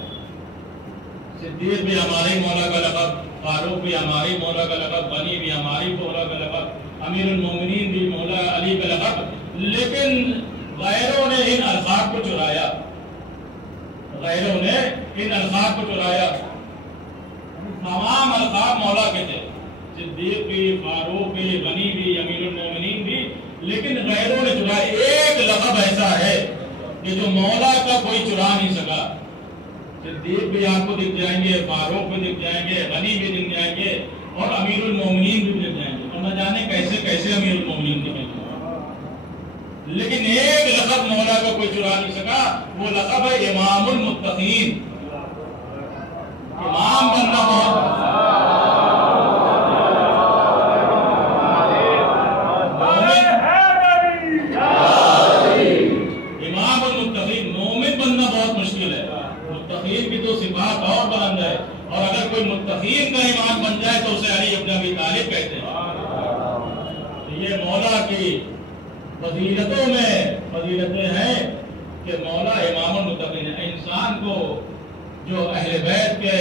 صدیق بھی ہماری مولا کا لقب، فاروق بھی ہماری مولا کا لقب، غنی بھی ہماری مولا کا لقب، امیر المومنین بھی مولا علی کا لقب، لیکن غیروں نے ان القاب کو چرایا، غیروں نے ان القاب کو چرایا۔ تمام القاب مولا کے تھے، صدیق بھی، فاروق بھی، غنی بھی، امیر المومنین بھی، لیکن غیروں نے چرایا۔ ایک لقب ایسا ہے کہ جو مولا کا کوئی چرا نہیں سکا۔ صدیق بھی آپ کو دکھ جائیں گے، فاروق بھی دکھ جائیں گے، غنی بھی دکھ جائیں گے، اور امیر المومنین بھی دکھ جائیں گے، اور نہ جانے کیسے کیسے امیر المومنین دکھیں گے، لیکن ایک لقب مولا کا کوئی چرا نہیں سکا، وہ لقب ہے امام المتقین۔ امام بننا بہت متقین کا امام بن جائے تو اسے علی ابن ابی طالب کہتے ہیں۔ یہ مولا کی فضیلتوں میں فضیلتیں ہیں کہ مولا امام المتقین ہے۔ انسان کو جو اہل بیت کے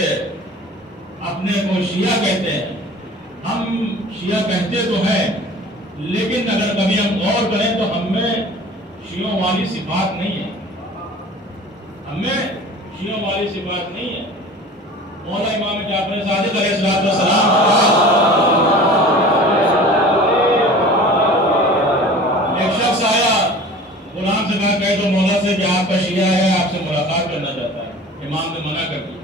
اپنے کو شیعہ کہتے ہیں، ہم شیعہ کہتے تو ہیں، لیکن اگر کبھی ہم غور کریں تو ہم میں شیعوں والی صفات نہیں ہے، ہم میں شیعوں والی صفات نہیں ہے۔ مولا امام جعفر صادق علیہ السلام ایک شخص آیا، غلام سے کہا کہ تو مولا سے کہ آپ کا شیعہ ہے، آپ سے ملاقات کرنا چاہتا ہے۔ امام نے منع کر دیا،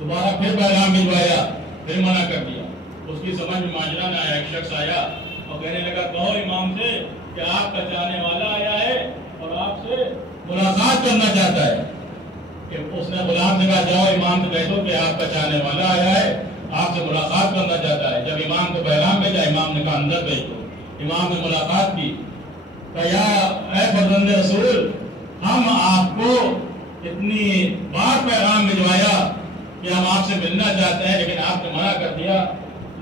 دوبارہ پھر پیغام بھجوایا، پھر منع کر دیا۔ اس کی سمجھ میں ماجرا نہ آیا، ایک شخص آیا اور کہنے لگا کہو امام سے کہ آپ کا چاہنے والا آیا ہے اور آپ سے ملاقات کرنا چاہتا ہے، کہ اس نے غلام سے کہا جاؤ امام سے کہہ دو کہ آپ کا چاہنے والا آیا ہے، آپ سے ملاقات کرنا چاہتا ہے۔ جب امام کو پیغام بھیجا، امام نے کہا اندر بھیج دو۔ امام نے ملاقات کی، کہا یا اے فرزند رسول، ہم آپ کو اتنی بار پیغام بھجوایا کہ ہم آپ سے ملنا چاہتے ہیں، لیکن آپ نے منع کر دیا۔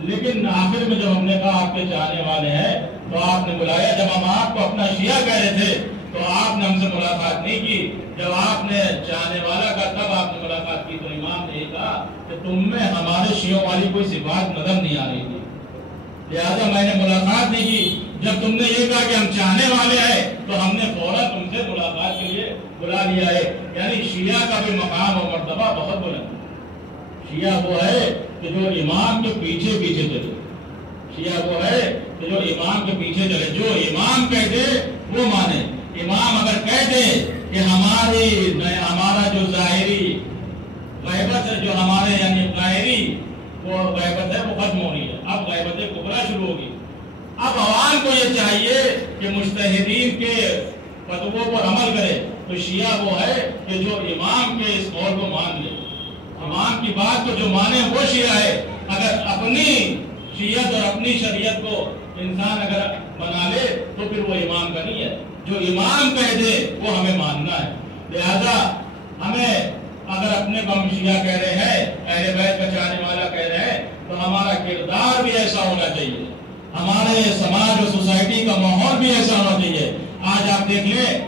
لیکن آخر میں جب ہم نے کہا آپ کے چاہنے والے ہیں تو آپ نے بلایا۔ جب ہم آپ کو اپنا شیعہ کہہ رہے تھے تو آپ نے ہم سے ملاقات نہیں کی، جب آپ نے چاہنے والا کا تب آپ نے ملاقات کی۔ تو امام نے یہ کہا کہ تم میں ہمارے شیعوں والی کوئی صفات نظر نہیں آ رہی تھی، لہذا میں نے ملاقات نہیں کی۔ جب تم نے یہ کہا کہ ہم چاہنے والے ہیں تو ہم نے فوراً تم سے ملاقات کے لیے بلا لیا ہے۔ یعنی شیعہ کا بھی مقام اور مرتبہ بہت بلند ہے۔ شیعہ وہ ہے کہ جو امام کے پیچھے پیچھے چلے، شیعہ وہ ہے کہ جو امام کے پیچھے چلے، جو امام کہہ دے وہ مانے۔ امام اگر کہہ دے کہ ہمارا جو ظاہری غیبت ہے، جو ہمارے یعنی ظاہری وہ غیبت ہے وہ ختم ہو رہی ہے، اب غیبت کبریٰ شروع ہوگی۔ اب عوام کو یہ چاہیے کہ مجتہدین کے فتووں پر عمل کرے۔ تو شیعہ وہ ہے کہ جو امام کے اس قول کو مان لے، امام کی بات کو جو مانے وہ شیعہ ہے۔ اگر اپنی شیعت اور اپنی شریعت کو انسان اگر بنا لے تو پھر وہ امام کا نہیں ہے۔ جو امام کہہ دے وہ ہمیں ماننا ہے۔ لہذا ہمیں اگر اپنے کو ہم شیعہ کہہ رہے ہیں، اہل بیت کا چاہنے والا کہہ رہے ہیں، تو ہمارا کردار بھی ایسا ہونا چاہیے، ہمارے سماج اور سوسائٹی کا ماحول بھی ایسا ہونا چاہیے۔ آج آپ دیکھ لیں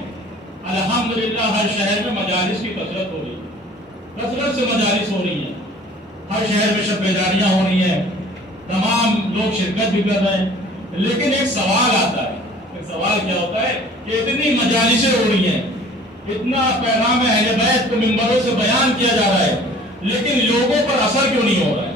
الحمدللہ ہر شہر میں مجالس کی کثرت ہو رہی ہے، کثرت سے مجالس ہو رہی ہیں، ہر شہر میں شب بیداریاں ہو رہی ہیں، تمام لوگ شرکت بھی کر رہے ہیں۔ لیکن ایک سوال آتا ہے، ایک سوال کیا ہوتا ہے کہ اتنی مجالسیں ہو رہی ہیں، اتنا پیغام اہل بیت کو ممبروں سے بیان کیا جا رہا ہے، لیکن لوگوں پر اثر کیوں نہیں ہو رہا ہے؟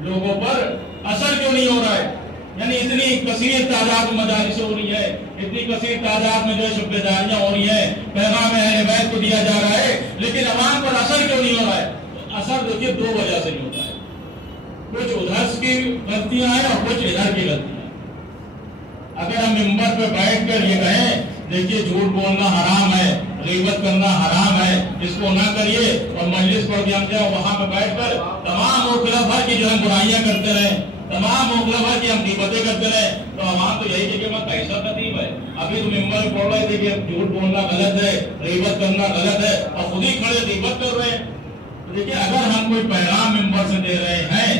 لوگوں پر اثر کیوں نہیں ہو رہا ہے؟ یعنی اتنی کثیر تعداد میں مجالس ہو رہی ہے، اتنی کثیر تعداد میں جو شب بیداریاں ہو رہی ہیں، پیغام اہل بیت کو دیا جا رہا ہے، لیکن عوام پر اثر کیوں نہیں ہو رہا ہے؟ اثر دیکھیے دو وجہ سے نہیں ہوتا ہے، کچھ ادھر کی غلطیاں ہیں اور کچھ ادھر کی غلطیاں۔ اگر ہم ممبر پہ بیٹھ کر یہ کہیں دیکھیے جھوٹ بولنا حرام ہے، غیبت کرنا حرام ہے، اس کو نہ کریے، اور مجلس پر بھی ہم جائیں وہاں پہ بیٹھ کر تمام موقع بھر کی جو ہم برائیاں کرتے رہیں، تمام موقع بھر کی ہم غیبتیں کرتے رہیں، تو عوام تو یہی کہ میں کیسا خطیب ہے، ابھی تو ممبر پہ پڑھ رہے تھے کہ جھوٹ بولنا غلط ہے، غیبت کرنا غلط ہے، اور خود ہی کھڑے غیبت کر رہے ہیں۔ دیکھیے اگر ہم کوئی پیغام ممبر سے دے رہے ہیں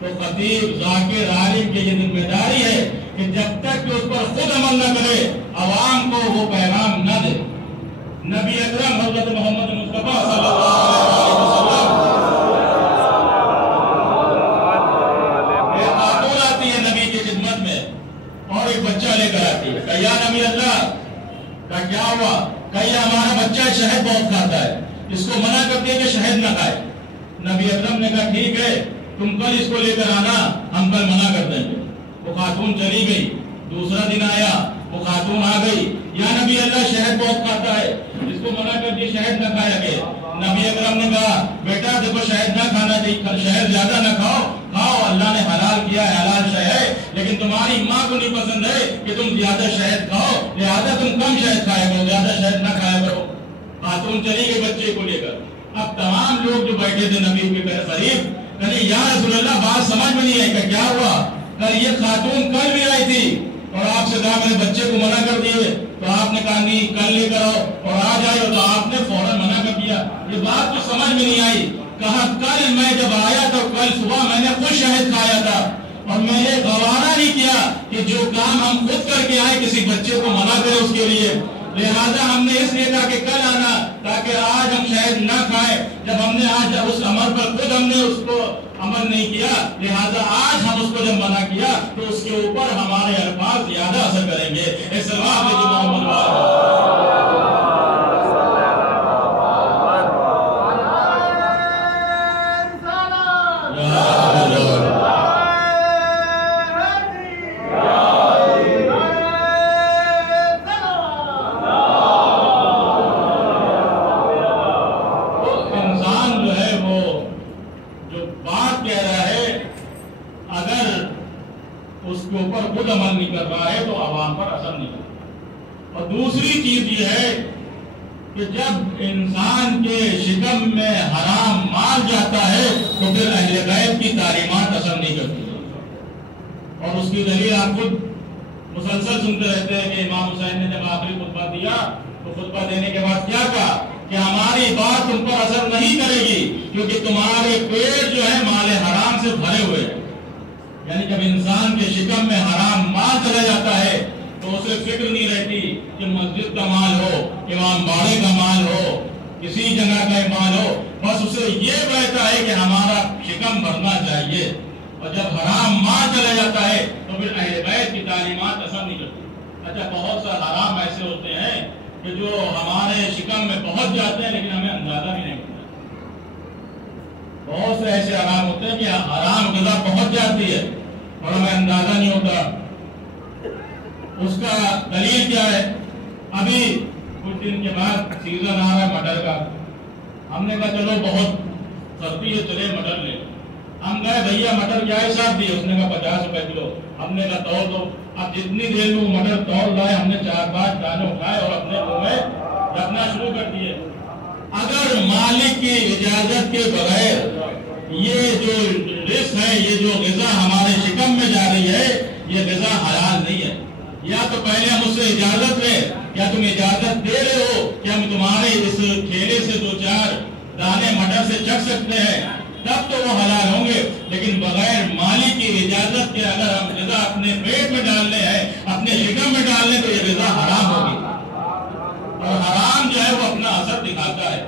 تو خطیب ذاکر عالم کی یہ ذمہ داری ہے کہ جب تک کہ اس پر خود عمل نہ کرے عوام کو وہ پیغام نہ دے۔ نبی اکرم حضرت محمد مصطفیٰ صلی اللہ علیہ وسلم ایک خاتون آتی ہے نبی کی خدمت میں اور ایک بچہ لے کر آتی ہے، کہا یا نبی اللہ، کہا کیا ہوا؟ کہا یہ ہمارا بچہ شہد بہت کھاتا ہے، اس کو منع کر دیا کہ شہد نہ کھائے۔ نبی اکرم نے کہا ٹھیک ہے، تم کل اس کو لے کر آنا، ہم کل منع کر دیں گے۔ وہ خاتون چلی گئی، دوسرا دن آیا، وہ خاتون آ گئی، یا نبی اللہ شہد بہت کھاتا ہے، اس کو منع کر دیا شہد نہ کھایا گیا۔ نبی اکرم نے کہا بیٹا دیکھو شہد نہ کھانا چاہیے، شہد زیادہ نہ کھاؤ، کھاؤ اللہ نے حلال کیا ہے، حلال شے ہے، لیکن تمہاری ماں کو نہیں پسند ہے کہ تم زیادہ شہد کھاؤ، لہذا تم کم شہد کھایا کرو، زیادہ شہد نہ کھایا کرو۔ خاتون چلی گئی بچے کو لے کر۔ اب تمام لوگ جو بیٹھے تھے نبی کے قریب کہنے یا رسول اللہ بات سمجھ میں نہیں آئی کہ کیا ہوا؟ کل یہ خاتون کل بھی آئی تھی اور آپ سے کہا میرے بچے کو منع کر دیے، تو آپ نے کہا نہیں کل لے کر آؤ اور آج آئے تو آپ نے فوراً منع کر دیا، یہ بات تو سمجھ میں نہیں آئی۔ کہا کل میں جب آیا تو کل صبح میں نے خود شہد کھایا تھا اور میں نے گوارا نہیں کیا کہ جو کام ہم خود کر کے آئے کسی بچے کو منع کرے اس کے لیے، لہذا ہم نے اس لیے کہا کہ کل آنا تاکہ آج ہم شہد نہ کھائیں۔ جب ہم نے آج اس عمل پر خود ہم نے اس کو عمل نہیں کیا، لہذا آج ہم اس کو جب منع کیا تو اس کے اوپر ہمارے الفاظ زیادہ اثر کریں گے۔ اس سلام علیکم محمد اس کے اوپر خود عمل نہیں کر رہا ہے تو عوام پر اثر نہیں کرتا۔ اور دوسری چیز یہ ہے کہ جب انسان کے شکم میں حرام مال جاتا ہے تو پھر اہل بیت کی تعلیمات اثر نہیں کرتی۔ اور اس کی دلیل آپ خود مسلسل سنتے رہتے ہیں کہ امام حسین نے جب آخری خطبہ دیا تو خطبہ دینے کے بعد کیا کہا کہ ہماری بات تم پر اثر نہیں کرے گی کیونکہ تمہارے پیٹ جو ہے مال حرام سے بھرے ہوئے ہیں۔ یعنی جب انسان کے شکم میں حرام مال چلا جاتا ہے تو اسے فکر نہیں رہتی کہ مسجد کا مال ہو، امام باڑے کا مال ہو، کسی جگہ کا مال ہو، بس اسے یہ رہتا ہے کہ ہمارا شکم بھرنا چاہیے۔ اور جب حرام مال چلا جاتا ہے تو پھر اہل بیت کی تعلیمات اثر نہیں کرتی۔ اچھا، بہت سا حرام ایسے ہوتے ہیں کہ جو ہمارے شکم میں پہنچ جاتے ہیں لیکن ہمیں اندازہ بھی نہیں ہوتا۔ بہت سے ایسے حرام ہوتے ہیں کہ حرام غذا پہنچ جاتی ہے اور ہمیں اندازہ نہیں ہوتا۔ اس کا دلیل کیا ہے؟ ابھی کچھ دن کے بعد سیزن آ رہا ہے مٹر کا، ہم نے کہا چلو بہت سردی ہے چلے مٹر لے۔ ہم گئے، بھیا مٹر کیا حساب دیے؟ اس نے کہا 50 روپے کلو۔ ہم نے کہا توڑ دو۔ اب جتنی دیر میں مٹر توڑ لائے ہم نے 4-5 دانے اٹھائے اور اپنے منہ میں رکھنا شروع کر دیے۔ اگر مالک کی اجازت کے بغیر یہ جو رزق ہے، یہ جو غذا ہمارے شکم میں جا رہی ہے، یہ غذا حلال نہیں ہے۔ یا تو پہلے ہم اس سے اجازت لیں، یا تم اجازت دے رہے ہو کہ ہم تمہارے اس ٹھیلے سے 2-4 دانے مٹر سے چکھ سکتے ہیں، تب تو وہ حلال ہوں گے۔ لیکن بغیر مالک کی اجازت کے اگر ہم غذا اپنے پیٹ میں ڈالنے ہیں، اپنے شکم میں ڈالنے، تو یہ غذا حرام ہوگی۔ اور حرام جو ہے وہ اپنا اثر دکھاتا ہے۔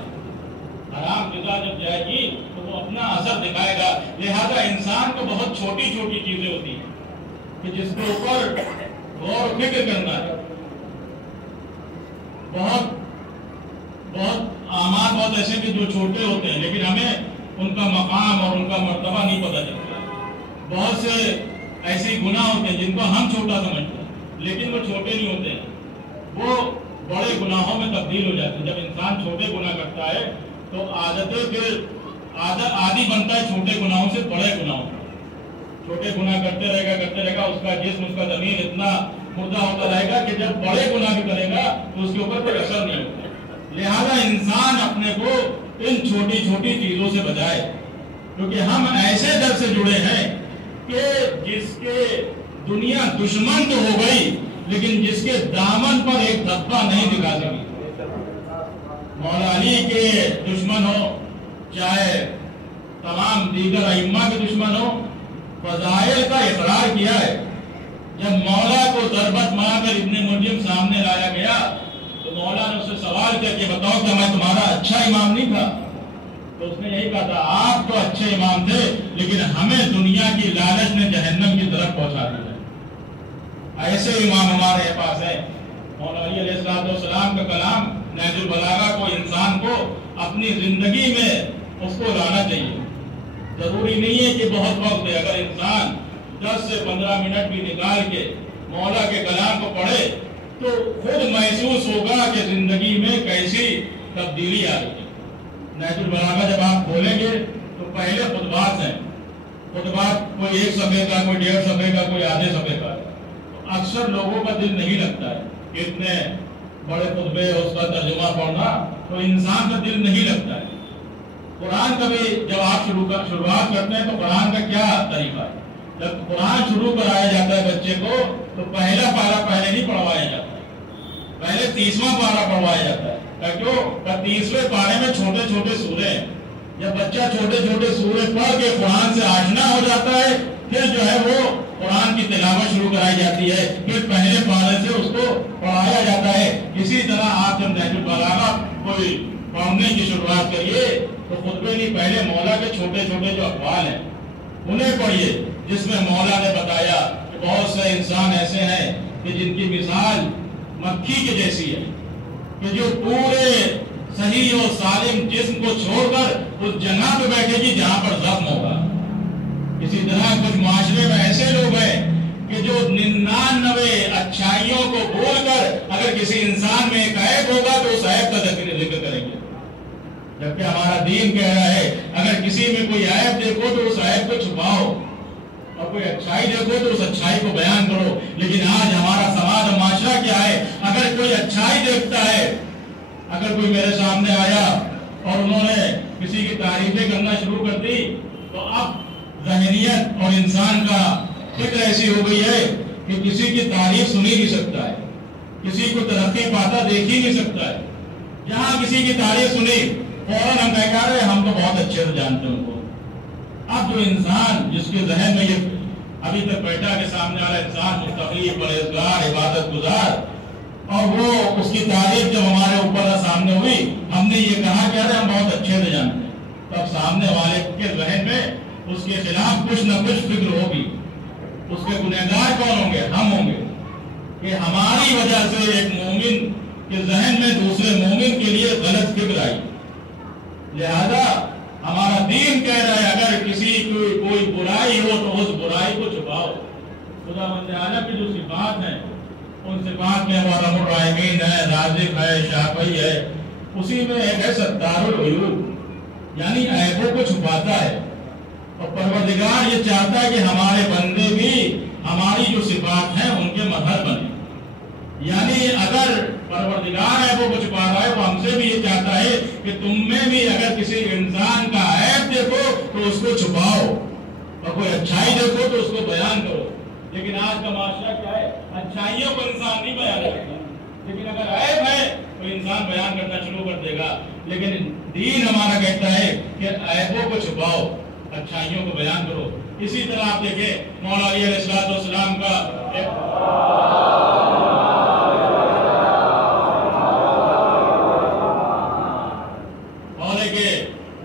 حرام غذا جب جائے گی تو وہ اپنا اثر دکھائے گا۔ لہذا انسان کو بہت چھوٹی چھوٹی چیزیں ہوتی ہیں کہ جس کے اوپر غور و فکر کرنا ہے۔ بہت اعمال بہت ایسے کہ جو چھوٹے ہوتے ہیں لیکن ہمیں ان کا مقام اور ان کا مرتبہ نہیں پتہ چلتا۔ بہت سے ایسے گناہ ہوتے ہیں جن کو ہم چھوٹا سمجھتے ہیں لیکن وہ چھوٹے نہیں ہوتے ہیں، وہ بڑے گناہوں میں تبدیل ہو جاتے ہیں۔ جب انسان چھوٹے گناہ کرتا ہے تو عادی بنتا ہے چھوٹے گناہوں سے بڑے گناہوں کا۔ چھوٹے گناہ کرتے رہے گا، اس کا جسم، اس کا ضمیر اتنا مردہ ہوتا رہے گا کہ جب بڑے گناہ بھی کرے گا تو اس کے اوپر کوئی اثر نہیں ہوتا۔ لہذا انسان اپنے کو ان چھوٹی چھوٹی چیزوں سے بچائے، کیونکہ ہم ایسے در سے جڑے ہیں کہ جس کے دنیا دشمن تو ہو گئی لیکن جس کے دامن پر ایک دھبا نہیں دکھا سکی۔ مولا علی کے دشمن ہو، چاہے تمام دیگر ائمہ کے دشمن ہو، فضائل کا اقرار کیا ہے۔ جب مولا کو ضربت مار کر ابن ملجم سامنے لایا گیا تو مولا نے اس سے سوال کیا کہ بتاؤ کہ میں تمہارا اچھا امام نہیں تھا؟ تو اس نے یہی کہا تھا آپ تو اچھے امام تھے لیکن ہمیں دنیا کی لالچ نے جہنم کی طرف پہنچا دیا۔ ایسے امام ہمارے پاس ہیں۔ مولا علی علیہ السلام کا کلام نہج البلاغہ کو انسان کو اپنی زندگی میں اس کو لانا چاہیے۔ ضروری نہیں ہے کہ بہت وقت ہے، اگر انسان 10 سے 15 منٹ بھی نکال کے مولا کے کلام کو پڑھے تو خود محسوس ہوگا کہ زندگی میں کیسی تبدیلی آ رہی ہے۔ نہج البلاغہ جب آپ کھولیں گے تو پہلے خطبات ہیں، خطبات کوئی 1 صفحے کا، کوئی 1.5 صفحے کا، کوئی آدھے صفحے کا۔ اکثر لوگوں کا دل نہیں لگتا ہے کہ اتنے بڑے خطبے اس کا ترجمہ پڑھنا، تو انسان کا دل نہیں لگتا ہے۔ قرآن کا بھی جب آپ شروعات کرتے ہیں تو قرآن کا کیا طریقہ ہے؟ جب قرآن شروع کرایا جاتا ہے بچے کو تو پہلا پارہ پہلے نہیں پڑھوایا جاتا ہے، پہلے 30واں پارہ پڑھوایا جاتا ہے۔ کیوں؟ 30ویں پارے میں چھوٹے چھوٹے سورے ہیں۔ جب بچہ چھوٹے چھوٹے سورے پڑھ کے قرآن سے آشنا ہو جاتا ہے پھر جو ہے وہ قرآن کی تلاوت شروع کرائی جاتی ہے، پھر پہلے پارے سے اس کو پڑھایا جاتا ہے۔ اسی طرح آپ جب نہج البلاغہ کوئی پڑھنے کی شروعات کریے تو خطبے نہیں، پہلے مولا کے چھوٹے چھوٹے جو اقوال ہیں انہیں پڑھیے، جس میں مولا نے بتایا کہ بہت سے انسان ایسے ہیں کہ جن کی مثال مکھی کے جیسی ہے، کہ جو پورے صحیح و سالم جسم کو چھوڑ کر اس جگہ پہ بیٹھے گی جہاں پر زخم ہوگا۔ اسی طرح کچھ معاشرے میں ایسے لوگ ہیں کہ جو 99 اچھائیوں کو بھول کر اگر کسی انسان میں ایک عیب ہوگا تو اس عیب کا ذکر کریں گے، جبکہ ہمارا دین کہہ رہا ہے اگر کسی میں کوئی عیب دیکھو تو اس عیب کو چھپاؤ۔ اور کوئی اچھائی دیکھو تو اس اچھائی کو بیان کرو. لیکن آج ہمارا سماج اور معاشرہ کیا ہے؟ اگر کوئی اچھائی دیکھتا ہے، اگر کوئی میرے سامنے آیا اور انہوں نے کسی کی تعریفیں کرنا شروع کر دی، تو اب ذہنیت اور انسان کا فکر ایسی ہو گئی ہے کہ کسی کی تعریف سنی نہیں سکتا ہے، کسی کو ترقی پاتا دیکھ ہی نہیں سکتا ہے. جہاں کسی کی تعریف سنی فوراً ہم کہہ رہے ہیں ہم تو بہت اچھے سے جانتے ہیں ان کو. اب جو انسان جس کے ذہن میں یہ ابھی تک بیٹھا کے سامنے والا انسان متقی، پرہیزگار، عبادت گزار، اور وہ اس کی تعریف جب ہمارے اوپر سامنے ہوئی، ہم نے یہ کہا کہ ارے ہم بہت اچھے سے جانتے ہیں، تب سامنے والے کے ذہن میں اس کے خلاف کچھ نہ کچھ فکر ہوگی. اس کے گنہگار کون ہوں گے؟ ہم ہوں گے، کہ ہماری وجہ سے ایک مومن کے ذہن میں دوسرے مومن کے لیے غلط فکر آئی. لہذا ہمارا دین کہہ رہا ہے اگر کسی کی کوئی برائی ہو تو اس برائی کو چھپاؤ. خداوند اعلی کی جو صفات ہیں ان صفات میں وہ ارحم الراحمین ہے، رازق ہے، شافی ہے، اسی میں ایک ہے ستار العیوب، یعنی عیبوں کو چھپاتا ہے. اور پروردگار یہ چاہتا ہے کہ ہمارے بندے بھی ہماری جو صفات ہیں ان کے مظہر بنے. یعنی اگر پروردگار عیبوں کو چھپا رہا ہے وہ ہم سے بھی یہ چاہتا ہے کہ تم میں بھی اگر کسی انسان کا عیب دیکھو تو اس کو چھپاؤ، اور کوئی اچھائی دیکھو تو اس کو بیان کرو. لیکن آج کا معاشرہ کیا ہے؟ اچھائیوں کو انسان نہیں بیان کرتا، لیکن اگر عیب ہے تو انسان بیان کرنا شروع کر دے گا. لیکن دین ہمارا کہتا ہے کہ عیبوں کو چھپاؤ، اچھائیوں کو بیان کرو. اسی طرح آپ دیکھیں مولا علی علیہ السلام کا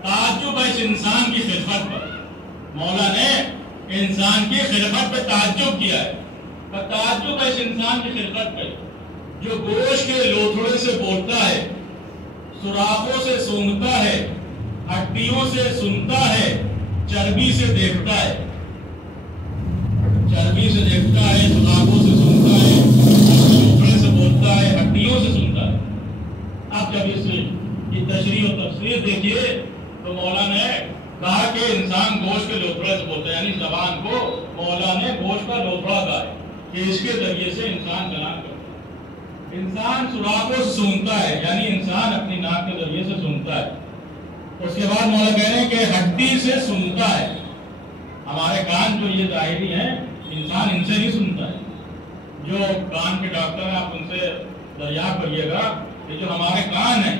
تعجب ہے اس انسان کی خلقت پر. مولا نے انسان کی خلقت پہ تعجب کیا ہے، اور تعجب ہے اس انسان کی خلقت پہ جو گوشت کے لوتھڑے سے بولتا ہے، سوراخوں سے سونگتا ہے، ہڈیوں سے سنتا ہے، چربی سے دیکھتا ہے. چربی سے دیکھتا ہے، سوراخوں سے سنتا ہے، لوتھڑے سے بولتا ہے، ہڈیوں سے سنتا ہے. اب جب اس کی تشریح و تفسیر دیکھیے تو مولا نے کہا کہ انسان گوشت کے لوتھڑے سے بولتا ہے، یعنی زبان کو مولا نے گوشت کا لوتھڑا کہا ہے کہ اس کے ذریعے سے انسان کلام کرتا ہے. انسان سوراخوں سے سنتا ہے، یعنی انسان اپنی ناک کے ذریعے سے سنتا ہے. اس کے بعد مولا کہہ رہے ہیں کہ ہڈی سے سنتا ہے. ہمارے کان جو یہ ظاہری ہیں انسان ان سے نہیں سنتا ہے. جو کان کے ڈاکٹر ہیں آپ ان سے دریافت کریے گا کہ جو ہمارے کان ہیں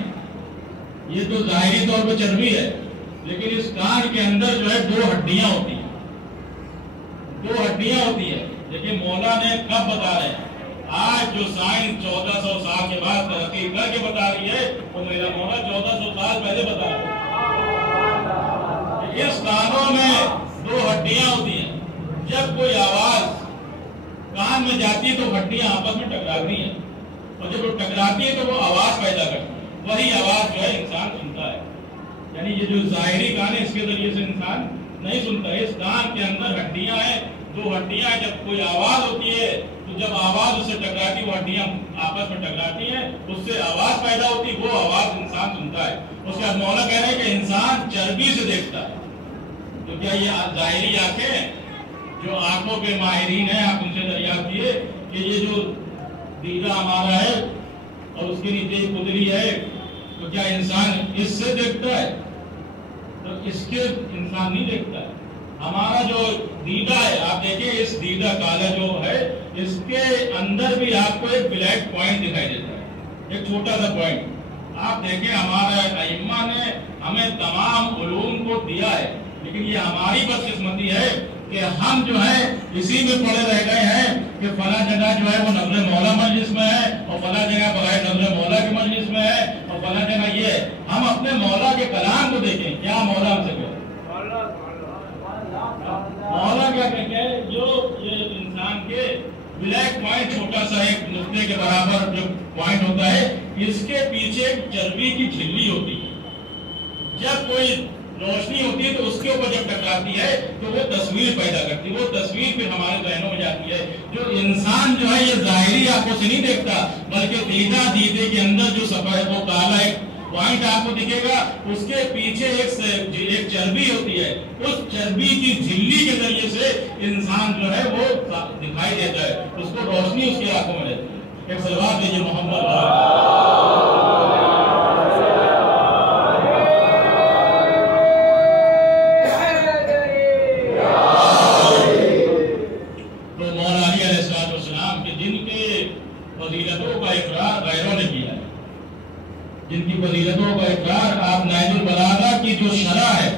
یہ تو ظاہری طور پہ چربی ہے، لیکن اس کان کے اندر جو ہے دو ہڈیاں ہوتی ہیں. دو ہڈیاں ہوتی ہیں. لیکن مولا نے کب بتا رہے ہیں؟ آج جو سائنس 1400 سال کے بعد ترقی کر کے بتا رہی ہے وہ میرا مولا 1400 سال پہلے بتا رہا ہے. اس کانوں میں دو ہڈیاں ہوتی ہیں. جب کوئی آواز کان میں جاتی ہے تو ہڈیاں آپس میں ٹکراتی ہیں، اور جب وہ ٹکراتی ہے تو وہ آواز پیدا کرتی ہے. وہی آواز جو ہے انسان سنتا ہے. یعنی یہ جو ظاہری کان ہے اس کے ذریعے سے انسان نہیں سنتا. اس کان کے اندر ہڈیاں ہیں، دو ہڈیاں. جب کوئی آواز ہوتی ہے تو جب آواز اس سے ٹکراتی وہ ہڈیاں آپس میں ٹکراتی ہیں، اس سے آواز پیدا ہوتی، وہ آواز انسان سنتا ہے. اس کے بعد مولا کہہ رہے ہیں کہ انسان چربی سے دیکھتا ہے. تو کیا یہ ظاہری آنکھیں جو آنکھوں کے ماہرین ہیں آپ ان سے دریافت کیے کہ یہ جو دیدہ ہمارا ہے اور اس کے نیچے پتلی ہے تو کیا انسان اس سے دیکھتا ہے؟ تو اس کے انسان نہیں دیکھتا ہے. ہمارا جو دیدہ ہے آپ دیکھیں اس دیدہ کالا جو ہے اس کے اندر بھی آپ کو ایک بلیک پوائنٹ دکھائی دیتا ہے، ایک چھوٹا سا پوائنٹ. آپ دیکھیں ہمارا ائمہ نے ہمیں تمام علوم کو دیا ہے، لیکن یہ ہماری بدقسمتی ہے کہ ہم جو ہے اسی میں پڑے رہ گئے ہیں کہ فلاں جگہ جو ہے وہ نظر مولا مجلس میں ہے اور فلاں جگہ بغیر نظر مولا کی مجلس میں ہے اور فلاں جگہ یہ ہے. ہم اپنے مولا کے کلام کو دیکھیں کیا مولا ہم سے کہے. مولا کیا کہتے ہیں؟ جو یہ انسان کے بلیک پوائنٹ چھوٹا سا ایک نقطے کے برابر جو پوائنٹ ہوتا ہے اس کے پیچھے ایک چربی کی جھلی ہوتی ہے. جب کوئی روشنی ہوتی ہے تو اس کے اوپر جب ٹکراتی ہے تو وہ تصویر پیدا کرتی ہے. وہ تصویر پھر ہمارے ذہنوں میں جاتی ہے. جو انسان جو ہے یہ ظاہری آنکھوں سے نہیں دیکھتا بلکہ دیدہ دیدے کے اندر جو سفید وہ کالا ایک پوائنٹ آپ کو دکھے گا، اس کے پیچھے ایک چربی ہوتی ہے، اس چربی کی جھلی کے ذریعے سے انسان جو ہے وہ دکھائی دیتا ہے، اس کو روشنی اس کی آنکھوں میں رہتی ہے۔ ایک صلوات دیجیے محمد۔ تو مولا علی علیہ السلام کے جن کے فضیلتوں کا اقرار غیروں نے کیا ہے، جن کی فضیلتوں کا اقرار آپ نہج البلاغہ کی جو شرح ہے،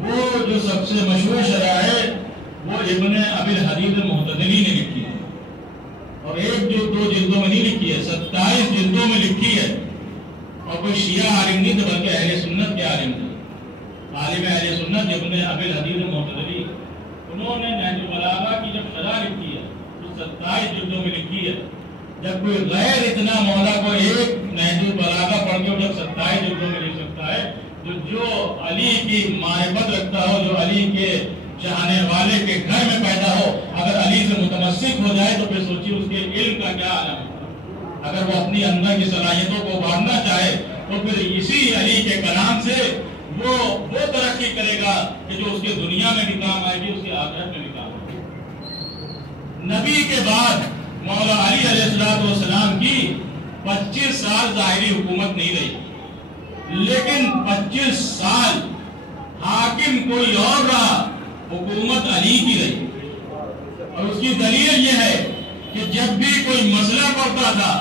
وہ جو سب سے مشہور شرح ہے وہ ابن ابی الحدید المعتزلی نے لکھی ہے، اور ایک جو 2 جلدوں میں نہیں لکھی ہے، 27 جلدوں میں لکھی ہے، اور کوئی شیعہ عالم نہیں تھے بلکہ اہل سنت کے عالم تھے، عالم اہل سنت ابن ابی الحدید المعتزلی، انہوں نے نہج البلاغہ کی جب شرح لکھی ہے تو 27 جلدوں میں لکھی ہے۔ جب کوئی غیر اتنا مولا کو ایک نہج البلاغہ پڑھ کے جب 27 جلدوں میں لکھ سکتا ہے، تو جو علی کی معرفت رکھتا ہو، جو علی کے چاہنے والے کے گھر میں پیدا ہو، اگر علی سے متمسک ہو جائے تو پھر سوچیے اس کے علم کا کیا عالم ہے۔ اگر وہ اپنی اندر کی صلاحیتوں کو ابھارنا چاہے تو پھر اسی علی کے کلام سے وہ ترقی کرے گا کہ جو اس کے دنیا میں بھی کام آئے گی، اس کے آخرت میں بھی کام آئے گی۔ نبی کے بعد مولا علی علیہ السلام کی 25 سال ظاہری حکومت نہیں رہی، لیکن 25 سال حاکم کوئی اور رہا، حکومت علی کی رہی۔ اور اس کی دلیل یہ ہے کہ جب بھی کوئی مسئلہ پڑتا تھا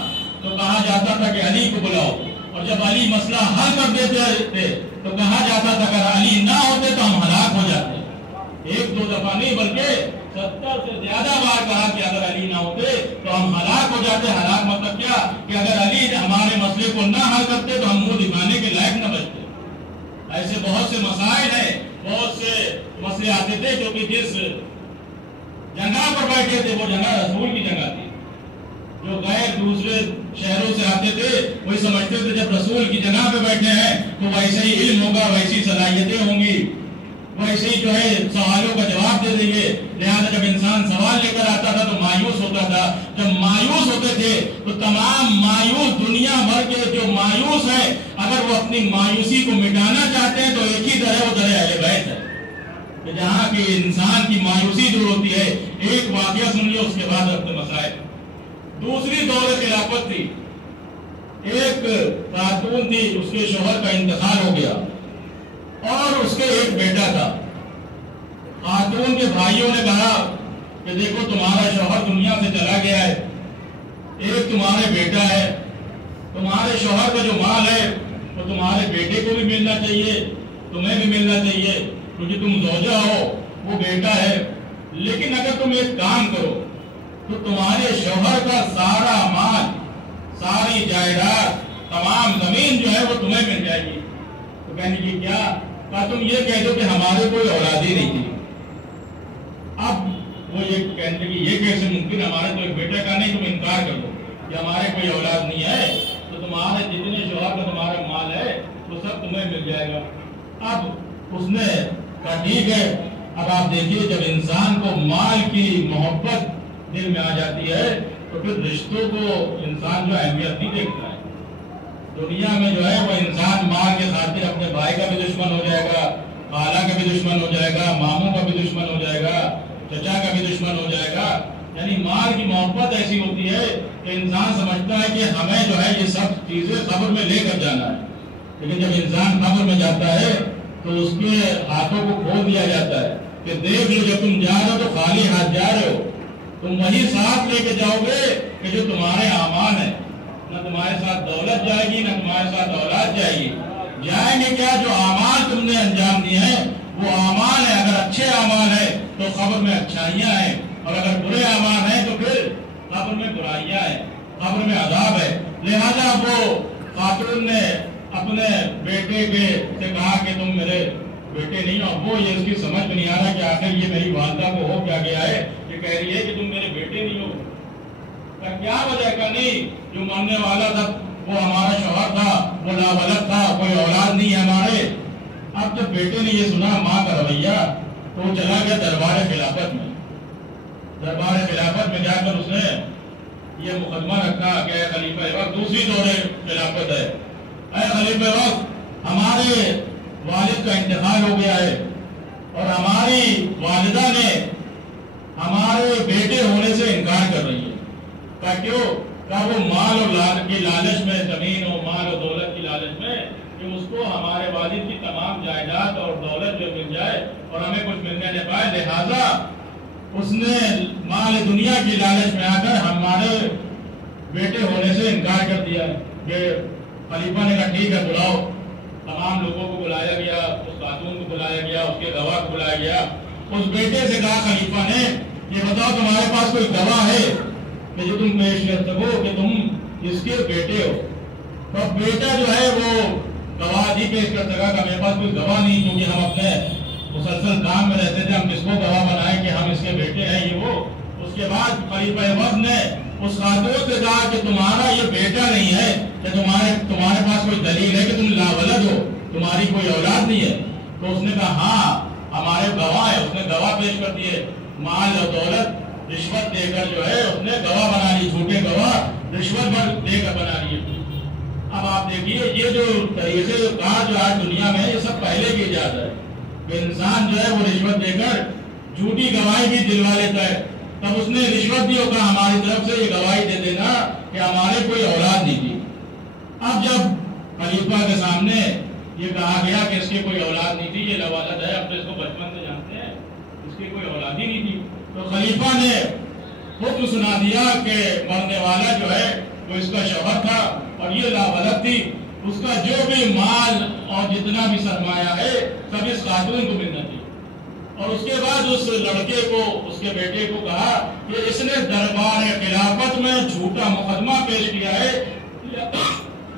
تو کہا جاتا تھا کہ علی کو بلاؤ، اور جب علی مسئلہ حل کر دیتے تھے تو کہا جاتا تھا اگر علی نہ ہوتے تو ہم ہلاک ہو جاتے۔ 1-2 دفعہ نہیں بلکہ 70 سے زیادہ بار کہا کہ اگر علی نہ ہوتے تو ہم ہلاک ہو جاتے۔ ہلاک مطلب کیا کہ اگر علی ہمارے مسئلے کو نہ حل کرتے تو ہم منہ دکھانے کے لائق نہ بچتے۔ ایسے بہت سے مسائل ہیں، بہت سے مسئلے آتے تھے جو کہ جس جگہ پر بیٹھے تھے وہ جگہ رسول کی جگہ تھی۔ جو غیر دوسرے شہروں سے آتے تھے وہی سمجھتے تھے جب رسول کی جگہ پہ بیٹھے ہیں تو ویسے ہی علم ہوگا، ویسی صلاحیتیں ہوں گی، ویسے ہی جو ہے سوالوں کا جواب دے دیں گے۔ لہٰذا جب انسان سوال لے کر آتا تھا تو مایوس ہوتا تھا۔ جب مایوس ہوتے تھے تو تمام مایوس دنیا بھر کے جو مایوس ہیں، اگر وہ اپنی مایوسی کو مٹانا چاہتے ہیں تو ایک ہی در ہے، وہ در اہل بیت ہے، کہ جہاں کی انسان کی مایوسی دور ہوتی ہے۔ ایک واقعہ سن لیے اس کے بعد اپنے مسائل۔ دوسری دور خلافت تھی، ایک خاتون تھی، اس کے شوہر کا انتقال ہو گیا اور اس کے ایک بیٹا تھا۔ خاتون کے بھائیوں نے کہا کہ دیکھو تمہارا شوہر دنیا سے چلا گیا ہے، ایک تمہارے بیٹا ہے، تمہارے شوہر کا جو مال ہے وہ تمہارے بیٹے کو بھی ملنا چاہیے، تمہیں بھی ملنا چاہیے کیونکہ تم زوجہ ہو، وہ بیٹا ہے۔ لیکن اگر تم ایک کام کرو تو تمہارے شوہر کا سارا مال، ساری جائیداد، تمام زمین جو ہے وہ تمہیں مل جائے گی۔ تو کہنے کی کیا؟ کہا تم یہ کہہ دو کہ ہمارے کوئی اولاد ہی نہیں تھی۔ اب وہ یہ کہنے کی یہ کیسے ممکن، ہمارے تو ایک بیٹے کا نہیں، تم انکار کر دو کہ ہمارے کوئی اولاد نہیں ہے تو تمہارے جتنے شوہر کا تمہارا مال ہے وہ سب تمہیں مل جائے گا۔ اب اس نے کہا ٹھیک ہے۔ اب آپ دیکھیے جب انسان کو مال کی محبت دل میں آ جاتی ہے تو پھر رشتوں کو انسان جو اہمیت نہیں دیکھتا ہے۔ دنیا میں جو ہے وہ انسان مال کے خاطر اپنے بھائی کا بھی دشمن ہو جائے گا، خالہ کا بھی دشمن ہو جائے گا، ماموں کا بھی دشمن ہو جائے گا، چچا کا بھی دشمن ہو جائے گا۔ یعنی مال کی محبت ایسی ہوتی ہے کہ انسان سمجھتا ہے کہ ہمیں جو ہے یہ سب چیزیں قبر میں لے کر جانا ہے، لیکن جب انسان قبر میں جاتا ہے تو اس کے ہاتھوں کو کھول دیا جاتا ہے کہ دیکھ لو جب تم جا رہے ہو تو خالی ہاتھ جا رہے ہو، تم وہی ساتھ لے کے جاؤ گے کہ جو تمہارے اعمال ہیں۔ نہ تمہارے ساتھ دولت جائے گی، نہ تمہارے ساتھ اولاد جائے گی، جائیں گے کیا جو اعمال تم نے انجام دیے ہیں وہ اعمال ہیں۔ اگر اچھے اعمال ہیں تو قبر میں اچھائیاں ہیں، اور اگر برے اعمال ہیں تو پھر قبر میں برائیاں ہیں، قبر میں عذاب ہے۔ لہذا وہ خاتون نے اپنے بیٹے سے کہا کہ تم میرے بیٹے نہیں ہو۔ وہ یہ اس کی سمجھ میں نہیں آ رہا کہ آخر یہ میری والدہ کو ہو کیا گیا ہے، یہ کہہ رہی ہے کہ تم میرے بیٹے نہیں ہو۔ کیا وجہ کا نہیں، جو مرنے والا تھا وہ ہمارا شوہر تھا، وہ لاولد تھا، کوئی اولاد نہیں ہے ہمارے۔ اب جب بیٹے نے یہ سنا ماں کا رویہ تو وہ چلا گیا دربار خلافت میں۔ دربار خلافت میں جا کر اس نے یہ مقدمہ رکھا کہ خلیفہ وقت دوسری دور خلافت ہے اے خلیفہ وقت، ہمارے والد کا انتقال ہو گیا ہے اور ہماری والدہ نے ہمارے بیٹے ہونے سے انکار کر رہی ہے۔ کہا کیوں؟ کہا وہ مال اور کی لالچ میں، زمین اور مال اور دولت کی لالچ میں، کہ اس کو ہمارے والد کی تمام جائیداد اور دولت جو مل جائے اور ہمیں کچھ ملنے نہ پائے، لہذا اس نے مال دنیا کی لالچ میں آ کر ہمارے بیٹے ہونے سے انکار کر دیا ہے۔ کہ خلیفہ نے کہا ٹھیک ہے، بلاؤ۔ تمام لوگوں کو بلایا گیا، اس خاتون کو بلایا گیا، اس کے گواہ کو بلایا گیا۔ اس بیٹے سے کہا خلیفہ نے، یہ بتاؤ تمہارے پاس کوئی گواہ ہے کہ جو تم پیش کر سکو کہ تم اس کے بیٹے ہو؟ تو بیٹا جو ہے وہ گواہ نہیں پیش کر سکا کہ میرے پاس کوئی گواہ نہیں، کیونکہ ہم اپنے مسلسل کام میں رہتے تھے، ہم کس کو گواہ بنائیں کہ ہم اس کے بیٹے ہیں یہ وہ۔ اس کے بعد خلیفہ وقت نے اس خاتون سے کہا کہ تمہارا یہ بیٹا نہیں ہے، کہ تمہارے پاس کوئی دلیل ہے کہ تم لاولد ہو، تمہاری کوئی اولاد نہیں ہے؟ تو اس نے کہا ہاں ہمارے گواہ ہے۔ اس نے گواہ پیش کر دیے، مال اور دولت رشوت دے کر جو ہے اس نے گواہ بنا لی، جھوٹے گواہ رشوت دے کر بنا لیے۔ اب آپ دیکھیے یہ جو طریقے کار جو آج دنیا میں یہ سب پہلے کی ایجاد ہے، کہ انسان جو ہے وہ رشوت دے کر جھوٹی گواہی بھی دلوا لیتا ہے۔ تب اس نے رشوت دی ہوگا ہماری طرف سے یہ گواہی دے دینا کہ ہمارے کوئی اولاد نہیں تھی۔ اب جب خلیفہ کے سامنے یہ کہا گیا کہ اس کی کوئی اولاد نہیں تھی، یہ لاولد ہے، اب تو اس کو بچپن سے جانتے ہیں، اس کی کوئی اولاد ہی نہیں تھی، تو خلیفہ نے حکم سنا دیا کہ مرنے والا جو ہے وہ اس کا شوہر تھا اور یہ لاولد تھی، اس کا جو بھی مال اور جتنا بھی سرمایہ ہے سب اس خاتون کو ملنا تھی۔ اور اس کے بعد اس لڑکے کو، اس کے بیٹے کو کہا کہ اس نے دربار خلافت میں جھوٹا مقدمہ پیش کیا ہے،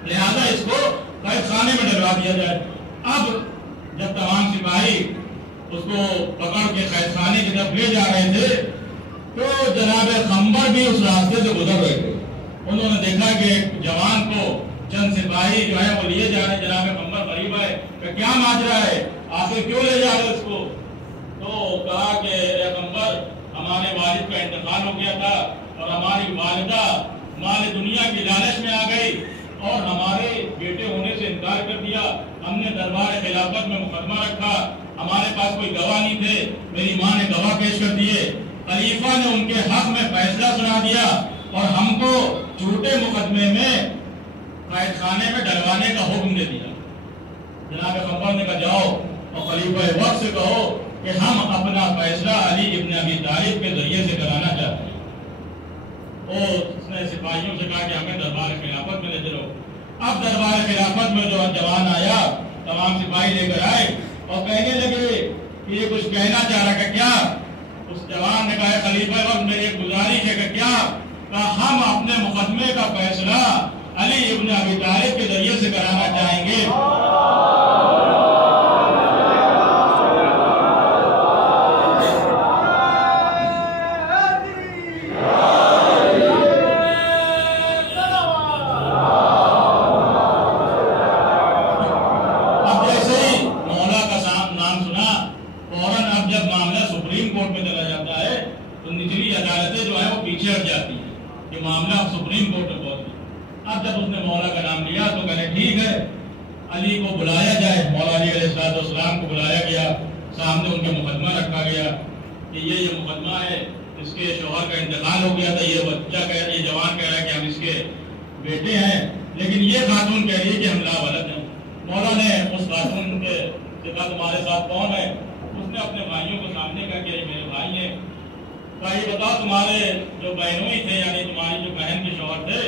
لہذا اس کو قید خانے میں ڈلوا دیا جائے۔ اب جب تمام سپاہی اس کو پکڑ کے قید خانے کی طرف لے جا رہے تھے تو جناب خنبر بھی اس راستے سے گزر رہے تھے۔ انہوں نے دیکھا کہ ایک جوان کو چند سپاہی جو ہے وہ لیے جا رہے، جناب خنبر قریب آئے کہ کیا ماجرا ہے، آخر کیوں لے جا رہے اس کو؟ تو کہا کہ اے خنبر، ہمارے والد کا انتقال ہو گیا تھا اور ہماری والدہ مال دنیا کی لالچ میں آ گئی اور ہمارے بیٹے ہونے سے انکار کر دیا۔ ہم نے دربار خلافت میں مقدمہ رکھا، ہمارے پاس کوئی گواہ نہیں تھے، میری ماں نے گواہ پیش کر دیے، خلیفہ نے ان کے حق میں فیصلہ سنا دیا اور ہم کو جھوٹے مقدمے میں قید خانے میں ڈلوانے کا حکم دے دیا۔ جناب خنبر نے کہا جاؤ اور خلیفہ وقت سے کہو کہ ہم اپنا فیصلہ علی ابن ابی طالب کے ذریعے سے کرانا چاہتے ہیں۔ اور اس نے سپاہیوں سے کہا کہ ہمیں دربار خلافت میں لے چلو۔ اب دربار خلافت میں جو جوان آیا، تمام سپاہی لے کر آئے اور کہنے لگے کہ یہ کچھ کہنا چاہ رہا کہ کیا؟ اس جوان نے کہا خلیفہ وقت میری ایک گزارش ہے کہ کیا؟ کہا ہم اپنے مقدمے کا فیصلہ علی ابن ابی طالب کے ذریعے سے کرانا چاہیں گے۔ معاملہ سپریم کورٹ میں پہنچ گیا۔ اب جب اس نے مولا کا نام لیا تو کہنے ٹھیک ہے، علی کو بلایا جائے۔ مولا علی علیہ السلام کو بلایا گیا، سامنے ان کے مقدمہ رکھا گیا کہ یہ مقدمہ ہے، اس کے شوہر کا انتقال ہو گیا تھا، یہ بچہ یہ جوان کہہ رہا ہے کہ ہم اس کے بیٹے ہیں، لیکن یہ خاتون کہہ رہی ہے کہ ہم لاولد ہیں۔ مولا نے اس خاتون سے کہا تمہارے ساتھ کون ہے؟ اس نے اپنے بھائیوں کو سامنے کہا کہ یہ میرے بھائی ہیں۔ کہا یہ بتاؤ تمہارے جو بہنوں ہی تھے، یعنی تمہاری جو بہن کے شوہر تھے،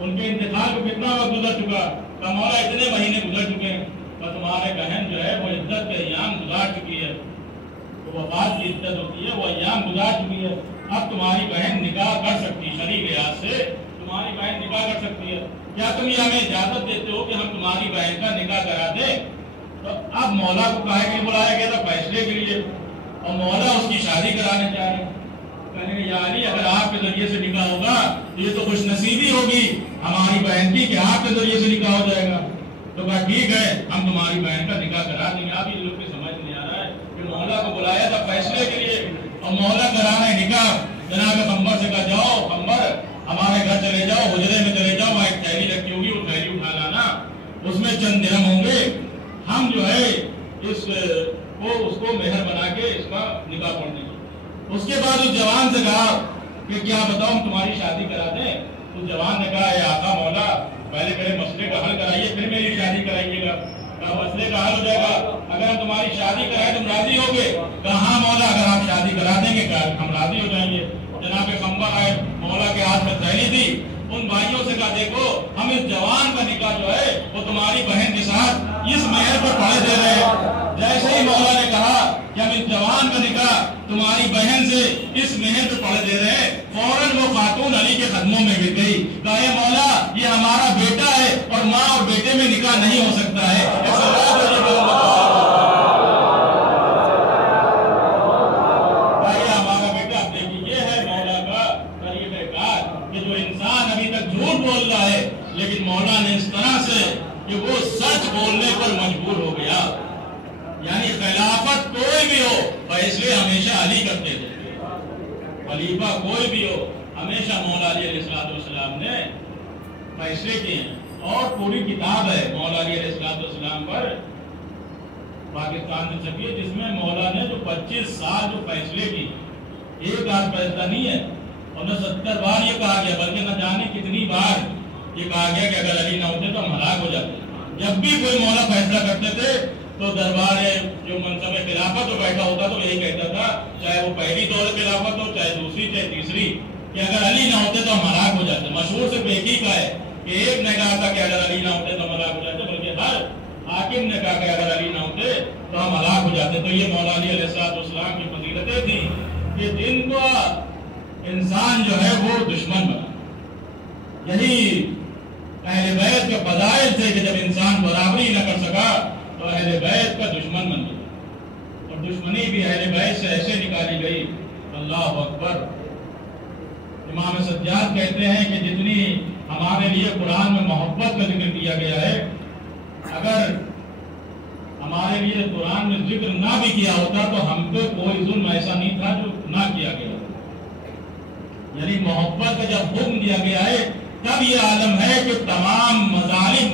ان کے انتقال کو کتنا وقت گزر چکا؟ کہا مولا اتنے مہینے گزر چکے ہیں۔ کہا تمہارے بہن جو ہے وہ عدت کے ایام گزار چکی ہے، تو وفات کی عدت ہوتی ہے، وہ ایام گزار چکی ہے، اب تمہاری بہن نکاح کر سکتی ہے، شرعی لحاظ سے تمہاری بہن نکاح کر سکتی ہے، کیا تم یہ ہمیں اجازت دیتے ہو کہ ہم تمہاری بہن کا نکاح کرا دیں؟ تو اب مولا کو کہا کہ بلایا گیا تھا فیصلے کے لیے، اور مولا اس کی شادی کرانے چاہ رہے ہیں۔ کہنے کہ یا علی اگر آپ کے ذریعے سے نکاح ہوگا یہ تو خوش نصیبی ہوگی ہماری بہن کی کہ آپ کے ذریعے سے نکاح ہو جائے گا۔ تو کہا ٹھیک ہے ہم تمہاری بہن کا نکاح کرا دیں گے۔ اب یہ لوگ کی سمجھ نہیں آ رہا ہے کہ مولا کو بلایا تھا فیصلے کے لیے اور مولا کرانا ہے نکاح۔ جناب خنبر سے کہا جاؤ خنبر ہمارے گھر چلے جاؤ، حجرے میں چلے جاؤ، وہاں ایک تھیلی رکھی ہوگی وہ تھیلی اٹھا لانا اس میں چند درہم ہوں گے، ہم جو ہے اس کو مہر بنا کے اس کا نکاح پڑھ دیں گے۔ اس کے بعد اس جوان سے کہا کہ کیا بتاؤ ہم تمہاری شادی کرا دیں؟ تو جوان نے کہا اے آقا مولا پہلے میرے مسئلے کا حل کرائیے پھر میری شادی کرائیے گا۔ کہا مسئلے کا حل ہو جائے گا، اگر ہم تمہاری شادی کرائیں تم راضی ہوگے؟ کہا ہاں مولا اگر آپ شادی کرا دیں گے ہم راضی ہو جائیں گے۔ جناب خمبہ آئے، مولا کے ہاتھ میں تھیلی تھی، ان بھائیوں سے کہا دیکھو ہم اس جوان کا نکاح جو ہے وہ تمہاری بہن کے ساتھ اس مہر پر پڑھے دے رہے ہیں۔ جیسے ہی مولا نے کہا کہ ہم اس جوان کا نکاح تمہاری بہن سے اس مہر پر پڑھے دے رہے ہیں، فوراً وہ خاتون علی کے قدموں میں گر گئی، کہا اے مولا یہ ہمارا بیٹا ہے اور ماں اور بیٹے میں نکاح نہیں ہو سکتا ہے۔ ہمارا بیٹا اب دیکھیے یہ ہے مولا کا طریقہ کار کہ جو انسان ابھی تک جھوٹ بول رہا ہے لیکن مولا نے اس طرح سے کہ وہ سچ بولنے پر مجبور ہو گیا۔ یعنی خلافت کوئی بھی ہو فیصلے ہمیشہ علی کرتے تھے، خلیفہ کوئی بھی ہو ہمیشہ مولا علی علیہ السلام نے فیصلے کیے ہیں۔ اور پوری کتاب ہے مولا علی علیہ السلام پر پاکستان میں چھپی ہے، جس میں مولا نے جو 25 سال جو فیصلے کی، ایک آدھ فیصلہ نہیں ہے اور نہ 70 بار یہ کہا گیا بلکہ نہ جانے کتنی بار یہ کہا گیا کہ اگر علی نہ ہوتے تو ہم ہلاک ہو جاتے۔ جب بھی کوئی مولا فیصلہ کرتے تھے تو دربار جو منصب خلافت جو بیٹھا ہوتا تو یہی کہتا تھا، چاہے وہ پہلی دور خلافت ہو چاہے دوسری چاہے تیسری، کہ اگر علی نہ ہوتے تو ہم ہلاک ہو جاتے۔ مشہور صرف ایک ہی کا ہے کہ ایک نے کہا تھا کہ اگر علی نہ ہوتے تو ہم ہلاک ہو جاتے، بلکہ ہر حاکم نے کہا کہ اگر علی نہ ہوتے تو ہم ہلاک ہو جاتے۔ تو یہ مولا علی علیہ السلام کی فضیلتیں تھیں کہ جن کو انسان جو ہے وہ دشمن بنا۔ یہی اہل بیت کے فضائل تھے کہ جب انسان برابری نہ کر سکا تو اہل بیت کا دشمن بن گیا، اور دشمنی بھی اہل بیت سے ایسے نکالی گئی۔ اللہ اکبر۔ امام سجاد کہتے ہیں کہ جتنی ہمارے لیے قرآن میں محبت کا ذکر کیا گیا ہے، اگر ہمارے لیے قرآن میں ذکر نہ بھی کیا ہوتا تو ہم پہ کوئی ظلم ایسا نہیں تھا جو نہ کیا گیا۔ یعنی محبت کا جب حکم دیا گیا ہے تب یہ عالم ہے کہ تمام مظالم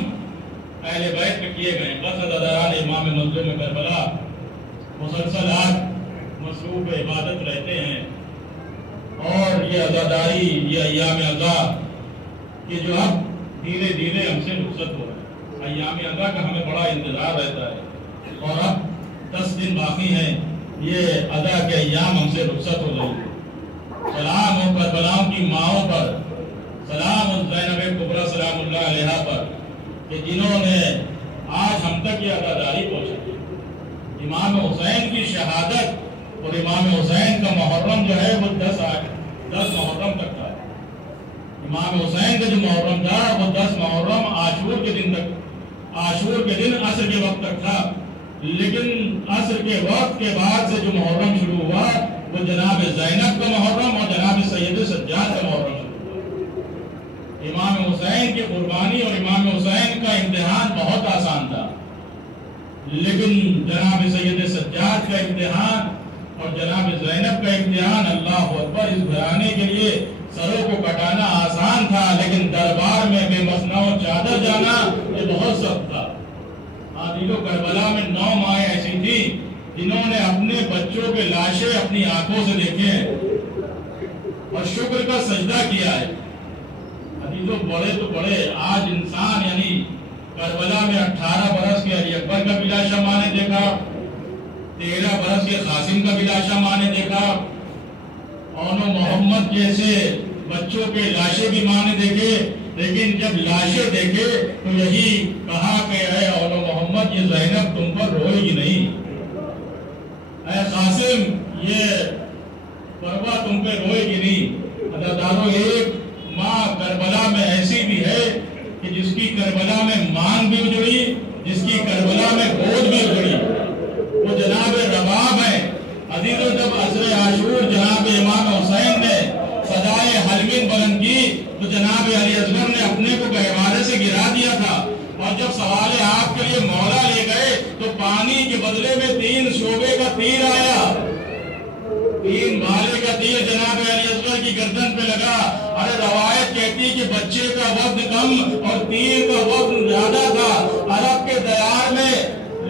اہل بیت پہ کیے گئے۔ بس عزاداران امام مظلوم کربلا مسلسل مصروف عبادت رہتے ہیں، اور یہ عزاداری یہ ایام عزا کہ جو اب دھیرے دھیرے ہم سے رخصت ہو رہا ہے۔ ایام عزا کا ہمیں بڑا انتظار رہتا ہے، اور اب 10 دن باقی ہیں، یہ عزا کے ایام ہم سے رخصت ہو رہی ہے۔ سلام ہو کربلاؤں کی ماؤں پر، سلام ہو زینب کبریٰ سلام اللہ علیہا پر کہ جنہوں نے آج ہم تک یہ عزاداری پہنچائی۔ امام حسین کی شہادت اور امام حسین کا محرم جو ہے وہ 10 محرم تک تھا۔ امام حسین کا جو محرم تھا وہ 10 محرم عاشور کے دن تک، عاشور کے دن عصر کے وقت تک تھا، لیکن عصر کے وقت کے بعد سے جو محرم شروع ہوا وہ جناب زینب کا محرم اور جناب سید سجاد کا محرم شروع ہوا۔ امام حسین کی قربانی اور امام حسین کا امتحان بہت آسان تھا، لیکن جناب سید سجاد کا امتحان اور جناب زینب کا امتحان، اللہ اکبر، اس گھرانے کے لیے سروں کو کٹانا آسان تھا، لیکن دربار میں بے مسنہ و چادر جانا یہ بہت سخت تھا۔ عادل و کربلا میں 9 مائیں ایسی تھیں جنہوں نے اپنے بچوں کے لاشیں اپنی آنکھوں سے دیکھے ہیں اور شکر کا سجدہ کیا ہے۔ عزیزوں بڑے تو بڑے، آج انسان یعنی کربلا میں 18 برس کے علی اکبر کا بھی لاشا ماں نے دیکھا، 13 برس کے قاسم کا بھی لاشا ماں نے دیکھا، اون و محمد جیسے بچوں کے لاشیں بھی ماں نے دیکھے، لیکن جب لاشیں دیکھے تو یہی کہا کہ اے اون و محمد یہ زینب تم پر روئے گی نہیں، اے قاسم یہ پروا تم پہ روئے گی نہیں۔ عزادارو ایک ماں کربلا میں ایسی بھی ہے کہ جس کی کربلا میں مانگ بھی اجڑی، جس کی کربلا میں گود بھی اجڑی، وہ جناب رباب ہے۔ عزیزوں جب عصر عاشور جناب امام حسین نے صدائے حلمین بلند کی تو جناب علی اصغر نے اپنے کو گہوارے سے گرا دیا تھا، اور جب سوال آپ کے لیے مولا لے گئے تو پانی کے بدلے میں 3 شعبے کا تیر آیا، 3 بھالے کا تیر جناب علی اصغر کی گردن پہ لگا۔ ارے روایت کہتی کہ بچے کا وزن کم اور تیر کا وزن زیادہ تھا۔ عرب کے دیار میں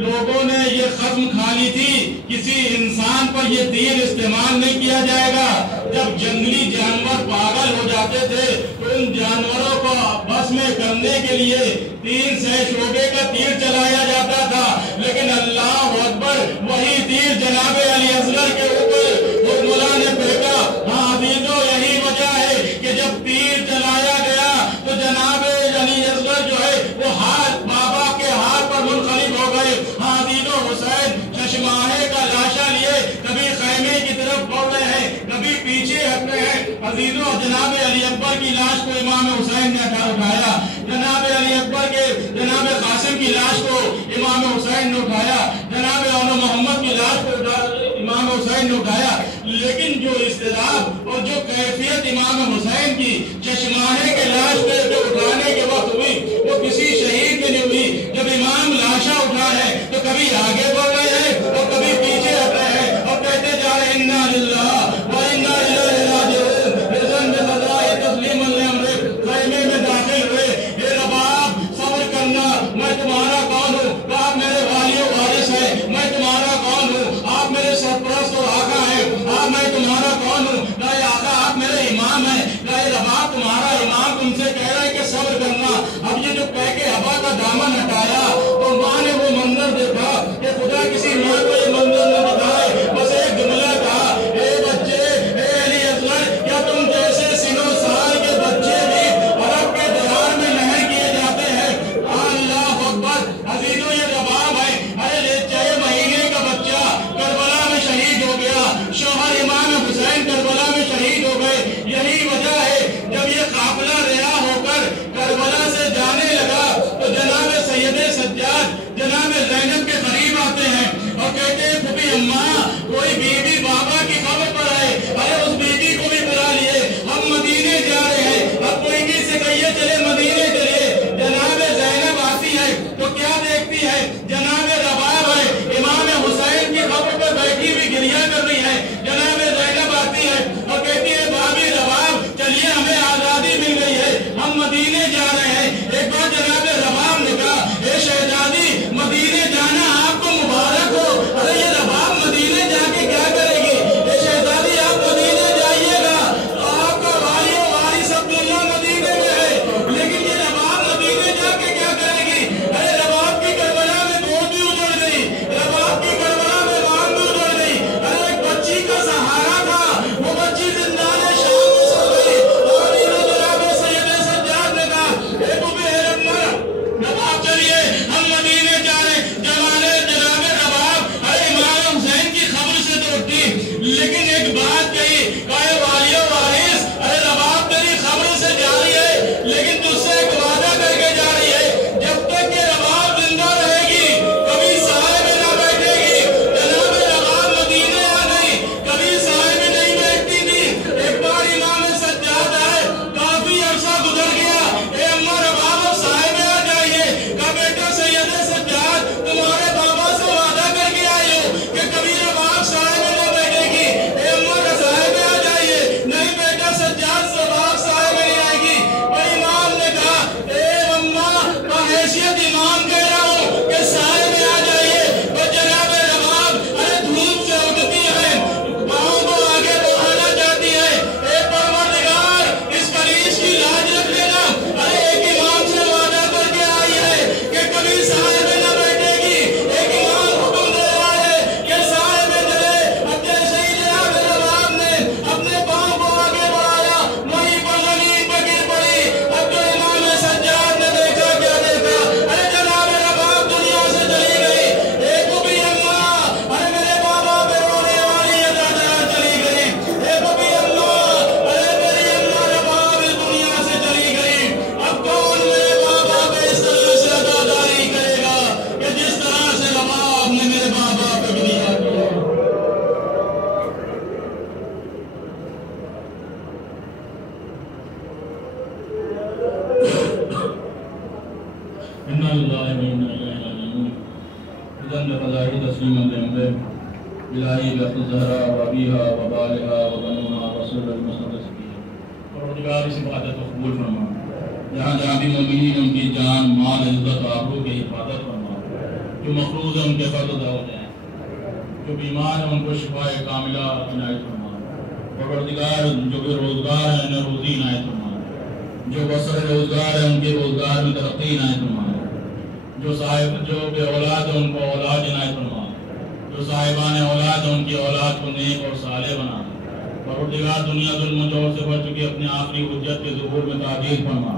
لوگوں نے یہ قسم کھا لی تھی کسی انسان پر یہ تیر استعمال نہیں کیا جائے گا۔ جب جنگلی جانور پاگل ہو جاتے تھے تو ان جانوروں کو بس میں کرنے کے لیے 3 سہ شعبے کا تیر چلایا جاتا تھا، لیکن اللہ اکبر وہی تیر جناب علی اصغر کے اوپر ملا نے پھینکا۔ ہاں عزیزو، یہی وجہ ہے کہ جب تیر چلایا گیا تو جناب علی اصغر جو ہے وہ ہاتھ بابا کے ہاتھ پر منقلب ہو گئے۔ ہاں عزیزو، حسین چشماہے کا لاشا لیے کبھی خیمے کی طرف بڑھ رہے ہیں، کبھی پیچھے ہٹ رہے ہیں۔ عزیزو، جناب علی اکبر کی لاش کو امام حسین نے اٹھایا، جناب علی اکبر کے جناب قاسم کی لاش کو امام حسین نے اٹھایا، جناب اولو محمد کی لاش کو امام حسین نے اٹھایا، لیکن جو استدعاب اور جو کیفیت امام حسین کی چشماہے کے لاش کو جو اٹھانے کے وقت ہوئی وہ کسی شہید میں نہیں ہوئی۔ جب امام لاشا اٹھا ہے تو کبھی آگے بڑھ رہے ہیں اور کبھی پیچھے ہٹ رہے ہیں اور کہتے جا رہے ہیں انا للہ و انا الیہ راجعون، بذنب قضاء تسلیما لامرک۔ خیمے میں داخل ہوئے، اے رباب صبر کرنا، میں تمہارا کون ہوں؟ آپ میرے والی و وارث ہیں، میں تمہارا کون ہوں؟ آپ میرے سرپرست اور آقا ہیں، آپ میں تمہارا کون ہوں؟ اے آقا آپ میرے امام ہیں، اے رباب تمہارا امام تم سے کہہ رہا ہے کہ صبر کرنا۔ اب یہ جو کہہ کے ہوا کا دامن ہٹایا تو ماں نے وہ منظر دیکھا کہ خدا کسی ماں کو یہ منظر نہ دکھائے، بس ایک جملہ کہا، اے بچے، اے علی اصغر، کیا تم جیسے سنو سال کے بچے بھی عرب کے دیار میں نہر کیے جاتے ہیں؟ اللہ اکبر۔ عزیزو، یہ رباب ہے، ارے 6 مہینے کا بچہ کربلا میں شہید ہو گیا، شوہر امام حسین کربلا میں شہید ہو گئے۔ یہی وجہ ہے جب یہ قافلہ رہا ہو کر کربلا سے جانے لگا تو جناب سید سجاد جناب زینب کے قریب آتے ہیں اور کہتے ہیں پھوپھی اماں کوئی بی بی بابا کی خبر پر آئے، ارے اس بی بی کو بھی بلا لیے، ہم مدینے جا رہے ہیں، اب کوئی بھی سے کہیے چلے مدینے چلے۔ جناب زینب آتی ہے تو کیا دیکھتی ہے؟ جناب رباب ہے، امام حسین کی خبر پر بیٹھی ہوئی گریہ کر رہی ہے۔ جناب زینب آتی ہے اور کہتی ہے بابی رباب چلیے ہمیں آزادی مل گئی ہے، ہم مدینے جا رہے ہیں۔ ایک بار جناب رباب نے کہا، اے شہزادی مدینے جانا آپ کو مبارک ہو۔ ارے یہ رباب مدینے جا کے کیا کرے گی؟ اے شہزادی آپ مدینے جائیے گا، آپ کا والی و وارث عبداللہ مدینے میں ہے، لیکن یہ رباب مدینے جا کے کیا کرے گی؟ ارے رباب کی کربلا میں دو بھی اجڑ گئی، رباب کی کربلا میں ماں بھی اجڑ گئی، ارے ایک بچی کا سہارا تھا، وہ بچی زندان شام میں سو گئی۔ اور جناب سید سجاد نے کہا، اے بوبی رباب چلیے ہم مدینے جا رہے ہیں۔ جناب رباب ارے امام حسین کی خبر سے تو اٹھی، لیکن ایک بات کہی، کہے والی و وارث، ارے رباب تیری خبر سے جا رہی ہے لیکن تجھ سے ایک وعدہ کر کے جا رہی ہے، جب تک کہ رباب زندہ رہے گی کبھی سائے میں نہ بیٹھے گی۔ جناب رباب مدینے آ گئی، کبھی سائے میں نہیں بیٹھتی تھی۔ ایک بار امام سجاد آئے، کافی عرصہ گزر گیا، اے اماں رباب اب سائے میں آ جائیے۔ کہا بیٹا سید سجاد تمہارے بابا سے وعدہ کر کے آئی ہو کہ کبھی رباب سائے میں نہ بیٹھے گی، اے اماں سائے میں آ جائیے۔ نہیں بیٹا سجاد رباب سائے میں نہیں آئے گی۔ اور امام نے کہا، اے اماں بحیثیت امام کہہ رہا ہوں کہ سائے میں آ جائیے۔ اور جناب رباب ارے دھوپ سے اٹھتی ہے، پاؤں کو آگے بڑھانا چاہتی ہے، اے پروردگار اس مریض کی لاج رکھ لینا، ارے ایک امام سے وعدہ کر کے آئی ہے کہ کبھی سائے میں نہ بیٹھے گی، ایک امام حکم دے رہا ہے کہ سائے میں چلے۔ اب جیسے ہی جناب رباب نے اپنے پاؤں کو آگے بڑھایا وہیں پر زمین پر گر پڑی۔ اب جو امام سجاد نے دیکھا کیا دیکھا، ارے جناب رباب دنیا سے چلی گئی۔ ایک بوبی اماں ارے میرے بابا پہ رونے والی دادا چلی گئی، اے بوبی اماں ارے میری اماں رباب اس دنیا سے چلی گئی۔ اب کون میرے بابا پہ اس طرح سے عزاداری کرے گا کہ جس طرح سے رباب نے میرے بابا پہ گریہ کیا۔ انا للہ و انا الیہ راجعون، بذنب قضاء تسلیما لامرک، الہی بخت الزہرا و ابیہا و بالہا و بنوہا و سر المصطفى پروردگار اس عبادت کو قبول فرما، جہاں جہاں بھی مومنین ان کی جان مال عزت و آبرو کی حفاظت فرما، جو مقروض ہیں ان کے قرض ادا ہو جائیں، جو بیمار ہیں ان کو شفاء کاملہ عنایت فرما، پروردگار جو بے روزگار ہیں انہیں روزی عنایت فرما، جو بسر روزگار ہیں ان کے روزگار میں ترقی عنایت فرما، جو بے اولاد ہیں ان کو اولاد عنایت فرما، جو صاحبان اولاد ہیں ان کی اولاد کو نیک اور صالح بنا، پروردگار دنیا ظلم و جور سے بچ چکی اپنے آخری حجت کے ظہور میں تعجیل فرما،